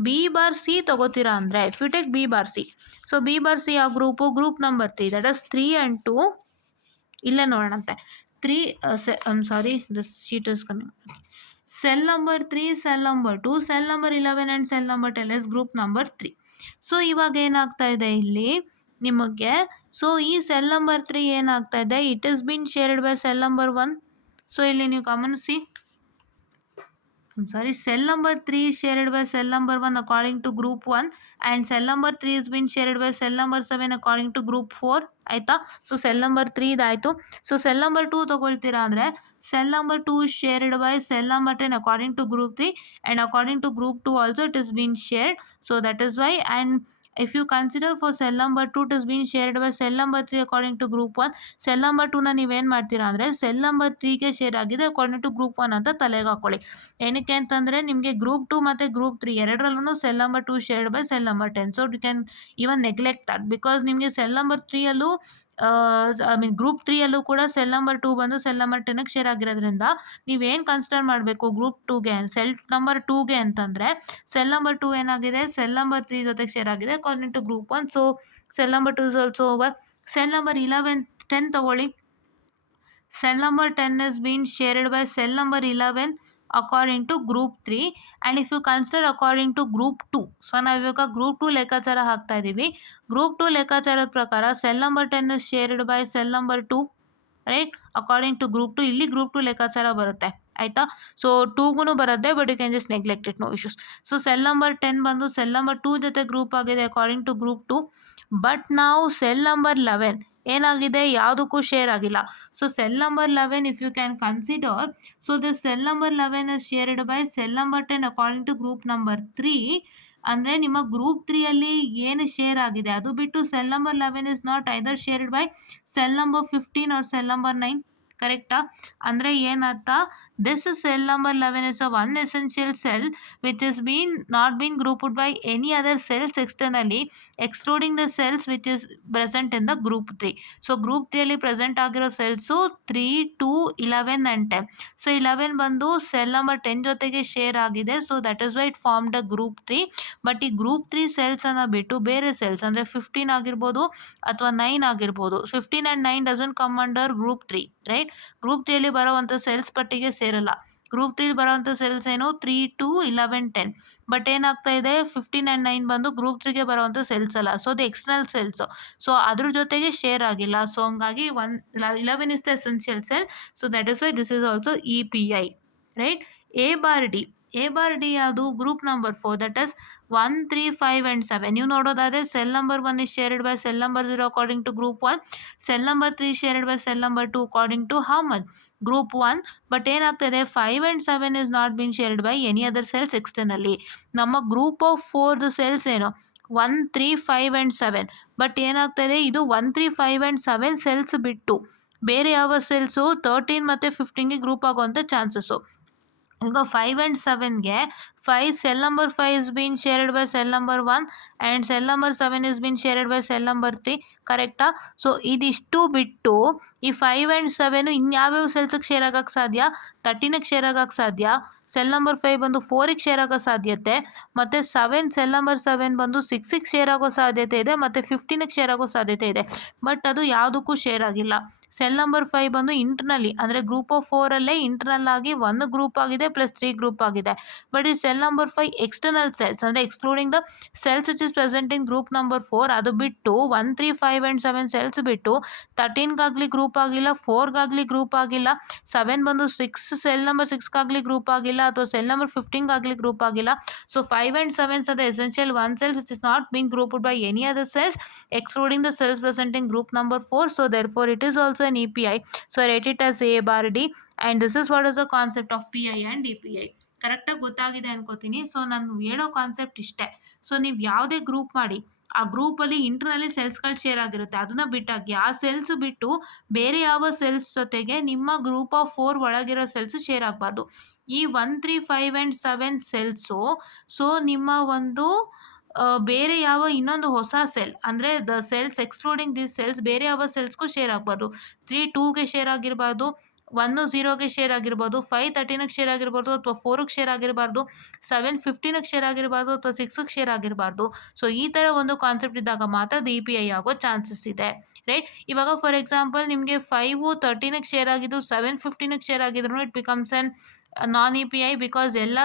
B bar C ತಗೋತೀರಾ ಅಂದರೆ if you take B bar C, so B bar C ಯಾವ group? Group number 3, that is 3 and 2. ಇಲ್ಲೇ ನೋಡೋಣಂತೆ. 3 sorry, this sheet is coming. Cell number 3, cell number 2, cell number 11 and cell number 10 is group number 3. So ಇವಾಗ ಏನಾಗ್ತಾ ಇದೆ ಇಲ್ಲಿ ನಿಮಗೆ? So ಈ cell number 3 ಏನಾಗ್ತಾ ಇದೆ? It is been shared by cell number 1. So ಇಲ್ಲಿ ನೀವು ಗಮನಿಸಿ, cell number 3 is shared by cell number 1 according to group 1 and cell number 3 is been shared by cell number 7 according to group 4. ಆಯಿತಾ? So cell number 3 ಇದಾಯಿತು. So cell number 2 ತೊಗೊಳ್ತೀರಾ ಅಂದರೆ cell number 2 is shared by cell number 10 according to group 3 and according to group 2 also it is been shared. So that is why, and if you consider for cell number 2 it is being shared by cell number 3 according to group 1. Cell number 2ನ ನೀವೇನು ಮಾಡ್ತೀರಾ ಅಂದರೆ cell number 3ಗೆ share ಆಗಿದೆ according to group 1 ಅಂತ ತಲೆಗೆ ಹಾಕೊಳ್ಳಿ. ಏನಕ್ಕೆ ಅಂತಂದರೆ ನಿಮಗೆ ಗ್ರೂಪ್ 2 ಮತ್ತು ಗ್ರೂಪ್ 3 ಎರಡರಲ್ಲೂ cell number 2 shared by cell number 10. So you can even neglect that because ನಿಮಗೆ ಸೆಲ್ ನಂಬರ್ 3ಯಲ್ಲೂ ಗ್ರೂಪ್ 3ಯಲ್ಲೂ ಕೂಡ ಸೆಲ್ ನಂಬರ್ 2 ಬಂದು ಸೆಲ್ ನಂಬರ್ 10ಗೆ ಶೇರ್ ಆಗಿರೋದ್ರಿಂದ ನೀವೇನು ಕನ್ಸಿಡರ್ ಮಾಡಬೇಕು ಗ್ರೂಪ್ 2ಗೆ, ಸೆಲ್ ನಂಬರ್ 2ಗೆ ಅಂತಂದರೆ ಸೆಲ್ ನಂಬರ್ 2 ಏನಾಗಿದೆ? ಸೆಲ್ ನಂಬರ್ 3 ಜೊತೆಗೆ ಶೇರ್ ಆಗಿದೆ according to group 1. So cell number 2 is also over. Cell number 10 ತಗೊಳ್ಳಿ. Cell number 10 is been shared by cell number 11 according to group 3 and if you consider according to group 2. So ನಾವಿವಾಗ group 2 ಲೆಕ್ಕಾಚಾರ ಹಾಕ್ತಾ ಇದ್ದೀವಿ. Group 2 ಲೆಕ್ಕಾಚಾರದ ಪ್ರಕಾರ cell number 10 is shared by cell number 2, right, according to group 2. ಇಲ್ಲಿ group 2 ಲೆಕ್ಕಾಚಾರ ಬರುತ್ತೆ, ಆಯಿತಾ? ಸೊ 2ಗೂ ಬರುತ್ತೆ, but you can just neglect it, no issues. So cell number 10 ಬಂದು ಸೆಲ್ ನಂಬರ್ 2 ಜೊತೆ ಗ್ರೂಪ್ ಆಗಿದೆ ಅಕಾರ್ಡಿಂಗ್ ಟು ಗ್ರೂಪ್ 2. ಬಟ್ ನಾವು ಸೆಲ್ ನಂಬರ್ 11 ಏನಾಗಿದೆ? ಯಾವುದಕ್ಕೂ ಶೇರ್ ಆಗಿಲ್ಲ. So cell number 11 if you can consider, so this cell number 11 is shared by cell number 10 according to group number 3. ಅಂದರೆ ನಿಮ್ಮ group 3ಯಲ್ಲಿ ಏನು share ಆಗಿದೆ ಅದು ಬಿಟ್ಟು cell number 11 is not either shared by cell number 15 or cell number 9. ಕರೆಕ್ಟಾ? ಅಂದರೆ ಏನರ್ಥ? This cell number 11 is a one essential cell which is not been grouped by any other cells externally excluding the cells which is present in the group 3. So group 3ಯಲ್ಲಿ present ಆಗಿರೋ cells 3, 2, 11 and 10. So 11 ಬಂದು cell number 10 ಜೊತೆಗೆ share ಆಗಿದೆ. So that is why it formed a group 3. But ಈ group 3 ಸೆಲ್ಸನ್ನು ಬಿಟ್ಟು ಬೇರೆ cells ಅಂದರೆ 15 ಆಗಿರ್ಬೋದು ಅಥವಾ 9 ಆಗಿರ್ಬೋದು, 15 and 9 doesn't come under group 3, right? Group 3ಯಲ್ಲಿ ಬರೋವಂಥ ಸೆಲ್ಸ್ ಪಟ್ಟಿಗೆ ಸೇರಲ್ಲ. ಗ್ರೂಪ್ 3 ಬರೋವಂಥ ಸೆಲ್ಸ್ ಏನು? 3, 2, 11, 10. ಬಟ್ ಏನಾಗ್ತಾ ಇದೆ? 15 and 9 ಬಂದು ಗ್ರೂಪ್ 3ಗೆ ಬರೋವಂಥ ಸೆಲ್ಸ್ ಅಲ್ಲ. So the external cells. So ಅದ್ರ ಜೊತೆಗೆ ಶೇರ್ ಆಗಿಲ್ಲ. ಸೊ ಹಂಗಾಗಿ 11 is the essential cell. So that is why this is also E P I, right? A bar D ಯಾವುದು? Group number 4, that is 1, 3, 5 and 7. ನೀವು ನೋಡೋದಾದರೆ cell number 1 is shared by cell number 0 according to group 1. Cell number 3 shared by cell number 2 according to how much? Group 1. But ಏನಾಗ್ತದೆ? 5 and 7 is not been shared by any other cells externally. ನಮ್ಮ group of 4 cells ಏನು? 1, 3, 5 and 7. But ಏನಾಗ್ತದೆ? ಇದು 1, 3, 5 and 7 cells ಬಿಟ್ಟು ಬೇರೆ ಯಾವ cells 13 ಮತ್ತು 15ಗೆ group ಆಗುವಂಥ ಚಾನ್ಸಸ್ಸು. ಈಗ 5 and 7ಗೆ 5 cell number 5 is been shared by cell number 1 and cell number 7 is been shared by cell number 3, ಕರೆಕ್ಟಾ? ಸೊ ಇದಿಷ್ಟು ಬಿಟ್ಟು ಈ 5 ಆ್ಯಂಡ್ 7 ಇನ್ಯಾವ್ಯಾವ ಸೆಲ್ಸಿಗೆ ಶೇರ್ ಆಗಕ್ಕೆ ಸಾಧ್ಯ? 13ಗೆ ಶೇರ್ ಆಗಕ್ಕೆ ಸಾಧ್ಯ, ಸೆಲ್ ನಂಬರ್ 5 ಬಂದು 4ಗೆ ಶೇರ್ ಆಗೋ ಸಾಧ್ಯತೆ, ಮತ್ತು ಸೆಲ್ ನಂಬರ್ 7 ಬಂದು 6ಗೆ ಶೇರ್ ಆಗೋ ಸಾಧ್ಯತೆ ಇದೆ, ಮತ್ತು 15ಗೆ ಶೇರ್ ಆಗೋ ಸಾಧ್ಯತೆ ಇದೆ. ಬಟ್ ಅದು ಯಾವುದಕ್ಕೂ ಶೇರ್ ಆಗಿಲ್ಲ. ಸೆಲ್ ನಂಬರ್ 5 ಬಂದು ಇಂಟರ್ನಲಿ ಅಂದರೆ ಗ್ರೂಪ್ ಆಫ್ 4ಅಲ್ಲೇ ಇಂಟರ್ನಲ್ ಆಗಿ 1 ಗ್ರೂಪ್ ಆಗಿದೆ ಪ್ಲಸ್ 3 ಗ್ರೂಪ್ ಆಗಿದೆ. ಬಟ್ ಈ ಸೆಲ್ ನಂಬರ್ 5 ಎಕ್ಸ್ಟರ್ನಲ್ ಸೆಲ್ಸ್ ಅಂದರೆ excluding the cells which is present in group number 4, ಅದು ಬಿಟ್ಟು 1, 3, 5 ಆ್ಯಂಡ್ 7 ಸೆಲ್ಸ್ ಬಿಟ್ಟು 13ಗಾಗಲಿ ಗ್ರೂಪ್ ಆಗಿಲ್ಲ, 4ಗಾಗಲಿ ಗ್ರೂಪ್ ಆಗಿಲ್ಲ, 7 ಬಂದು ಸೆಲ್ ನಂಬರ್ 6ಗಾಗಲಿ ಗ್ರೂಪ್ ಆಗಿಲ್ಲ, ಅಥವಾ ಸೆಲ್ ನಂಬರ್ 15ಗಾಗಲಿ ಗ್ರೂಪ್ ಆಗಿಲ್ಲ. So 5 and 7 are the essential one cells which is not being grouped by any other cells excluding the cells present in group number 4. So therefore it is also an EPI. So I rate it as A bar D, and this is what is the concept of PI and DPI. ಕರೆಕ್ಟಾಗಿ ಗೊತ್ತಾಗಿದೆ ಅನ್ಕೋತೀನಿ. So ನಾನು ಹೇಳೋ concept ಇಷ್ಟೇ. So ನೀವು ಯಾವುದೇ group ಮಾಡಿ ಆ ಗ್ರೂಪಲ್ಲಿ ಇಂಟರ್ನಲ್ಲಿ ಸೆಲ್ಸ್ಗಳು ಶೇರ್ ಆಗಿರುತ್ತೆ, ಅದನ್ನು ಬಿಟ್ಟಾಗಿ ಆ ಸೆಲ್ಸ್ ಬಿಟ್ಟು ಬೇರೆ ಯಾವ ಸೆಲ್ಸ್ ಜೊತೆಗೆ ನಿಮ್ಮ ಗ್ರೂಪ್ ಆಫ್ 4 ಒಳಗಿರೋ ಸೆಲ್ಸ್ ಶೇರ್ ಆಗಬಾರ್ದು. ಈ 1, 3, 5 ಆ್ಯಂಡ್ 7 ಸೆಲ್ಸು ಸೊ ನಿಮ್ಮ ಒಂದು ಬೇರೆ ಯಾವ ಇನ್ನೊಂದು ಹೊಸ ಸೆಲ್ ಅಂದರೆ the cells excluding this cells ಬೇರೆ ಯಾವ ಸೆಲ್ಸ್ಗೂ ಶೇರ್ ಆಗಬಾರ್ದು. 3 2ಗೆ ಶೇರ್ ಆಗಿರಬಾರ್ದು, 1 0ಗೆ ಶೇರ್ ಆಗಿರ್ಬೋದು, 5 13ಗೆ ಶೇರ್ ಆಗಿರ್ಬಾರ್ದು, ಅಥವಾ 4ಗೆ ಶೇರ್ ಆಗಿರಬಾರ್ದು, 7 15ಗೆ ಶೇರ್ ಆಗಿರಬಾರ್ದು, ಅಥವಾ 6ಗೆ ಶೇರ್ ಆಗಿರಬಾರ್ದು. ಸೊ ಈ ಥರ ಒಂದು ಕಾನ್ಸೆಪ್ಟ್ ಇದ್ದಾಗ ಮಾತ್ರ ದಿ ಪಿ ಐ ಆಗೋ ಚಾನ್ಸಸ್ ಇದೆ, ರೈಟ್? ಇವಾಗ ಫಾರ್ ಎಕ್ಸಾಂಪಲ್ ನಿಮಗೆ 5 13ಗೆ ಶೇರ್ ಆಗಿದ್ದು 7 15ಗೆ ಶೇರ್ ಆಗಿದ್ರು it becomes an non E P I, because ಎಲ್ಲ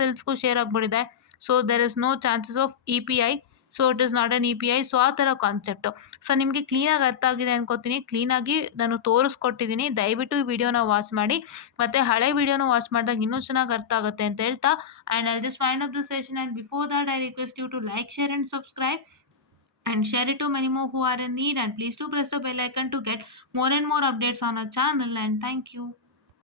ಸೆಲ್ಸ್ಗೂ ಶೇರ್ ಆಗಿಬಿಟ್ಟಿದೆ. So there is no chances of E P I. So it is not an E P I. So ಆ ಥರ ಕಾನ್ಸೆಪ್ಟು. ಸೊ ನಿಮಗೆ ಕ್ಲೀನಾಗಿ ಅರ್ಥ ಆಗಿದೆ ಅನ್ಕೋತೀನಿ. ಕ್ಲೀನಾಗಿ ನಾನು ತೋರಿಸ್ಕೊಟ್ಟಿದ್ದೀನಿ. ದಯವಿಟ್ಟು ಈ ವಿಡಿಯೋನ ವಾಚ್ ಮಾಡಿ, ಮತ್ತು ಹಳೆ ವಿಡಿಯೋನ ವಾಚ್ ಮಾಡಿದಾಗ ಇನ್ನೂ ಚೆನ್ನಾಗಿ ಅರ್ಥ ಆಗುತ್ತೆ ಅಂತ ಹೇಳ್ತಾ, and I just wind up the session, and before that I request you to like, share and subscribe and share it to many more who are in need, and please do press the bell icon to get more and more updates on our channel, and thank you.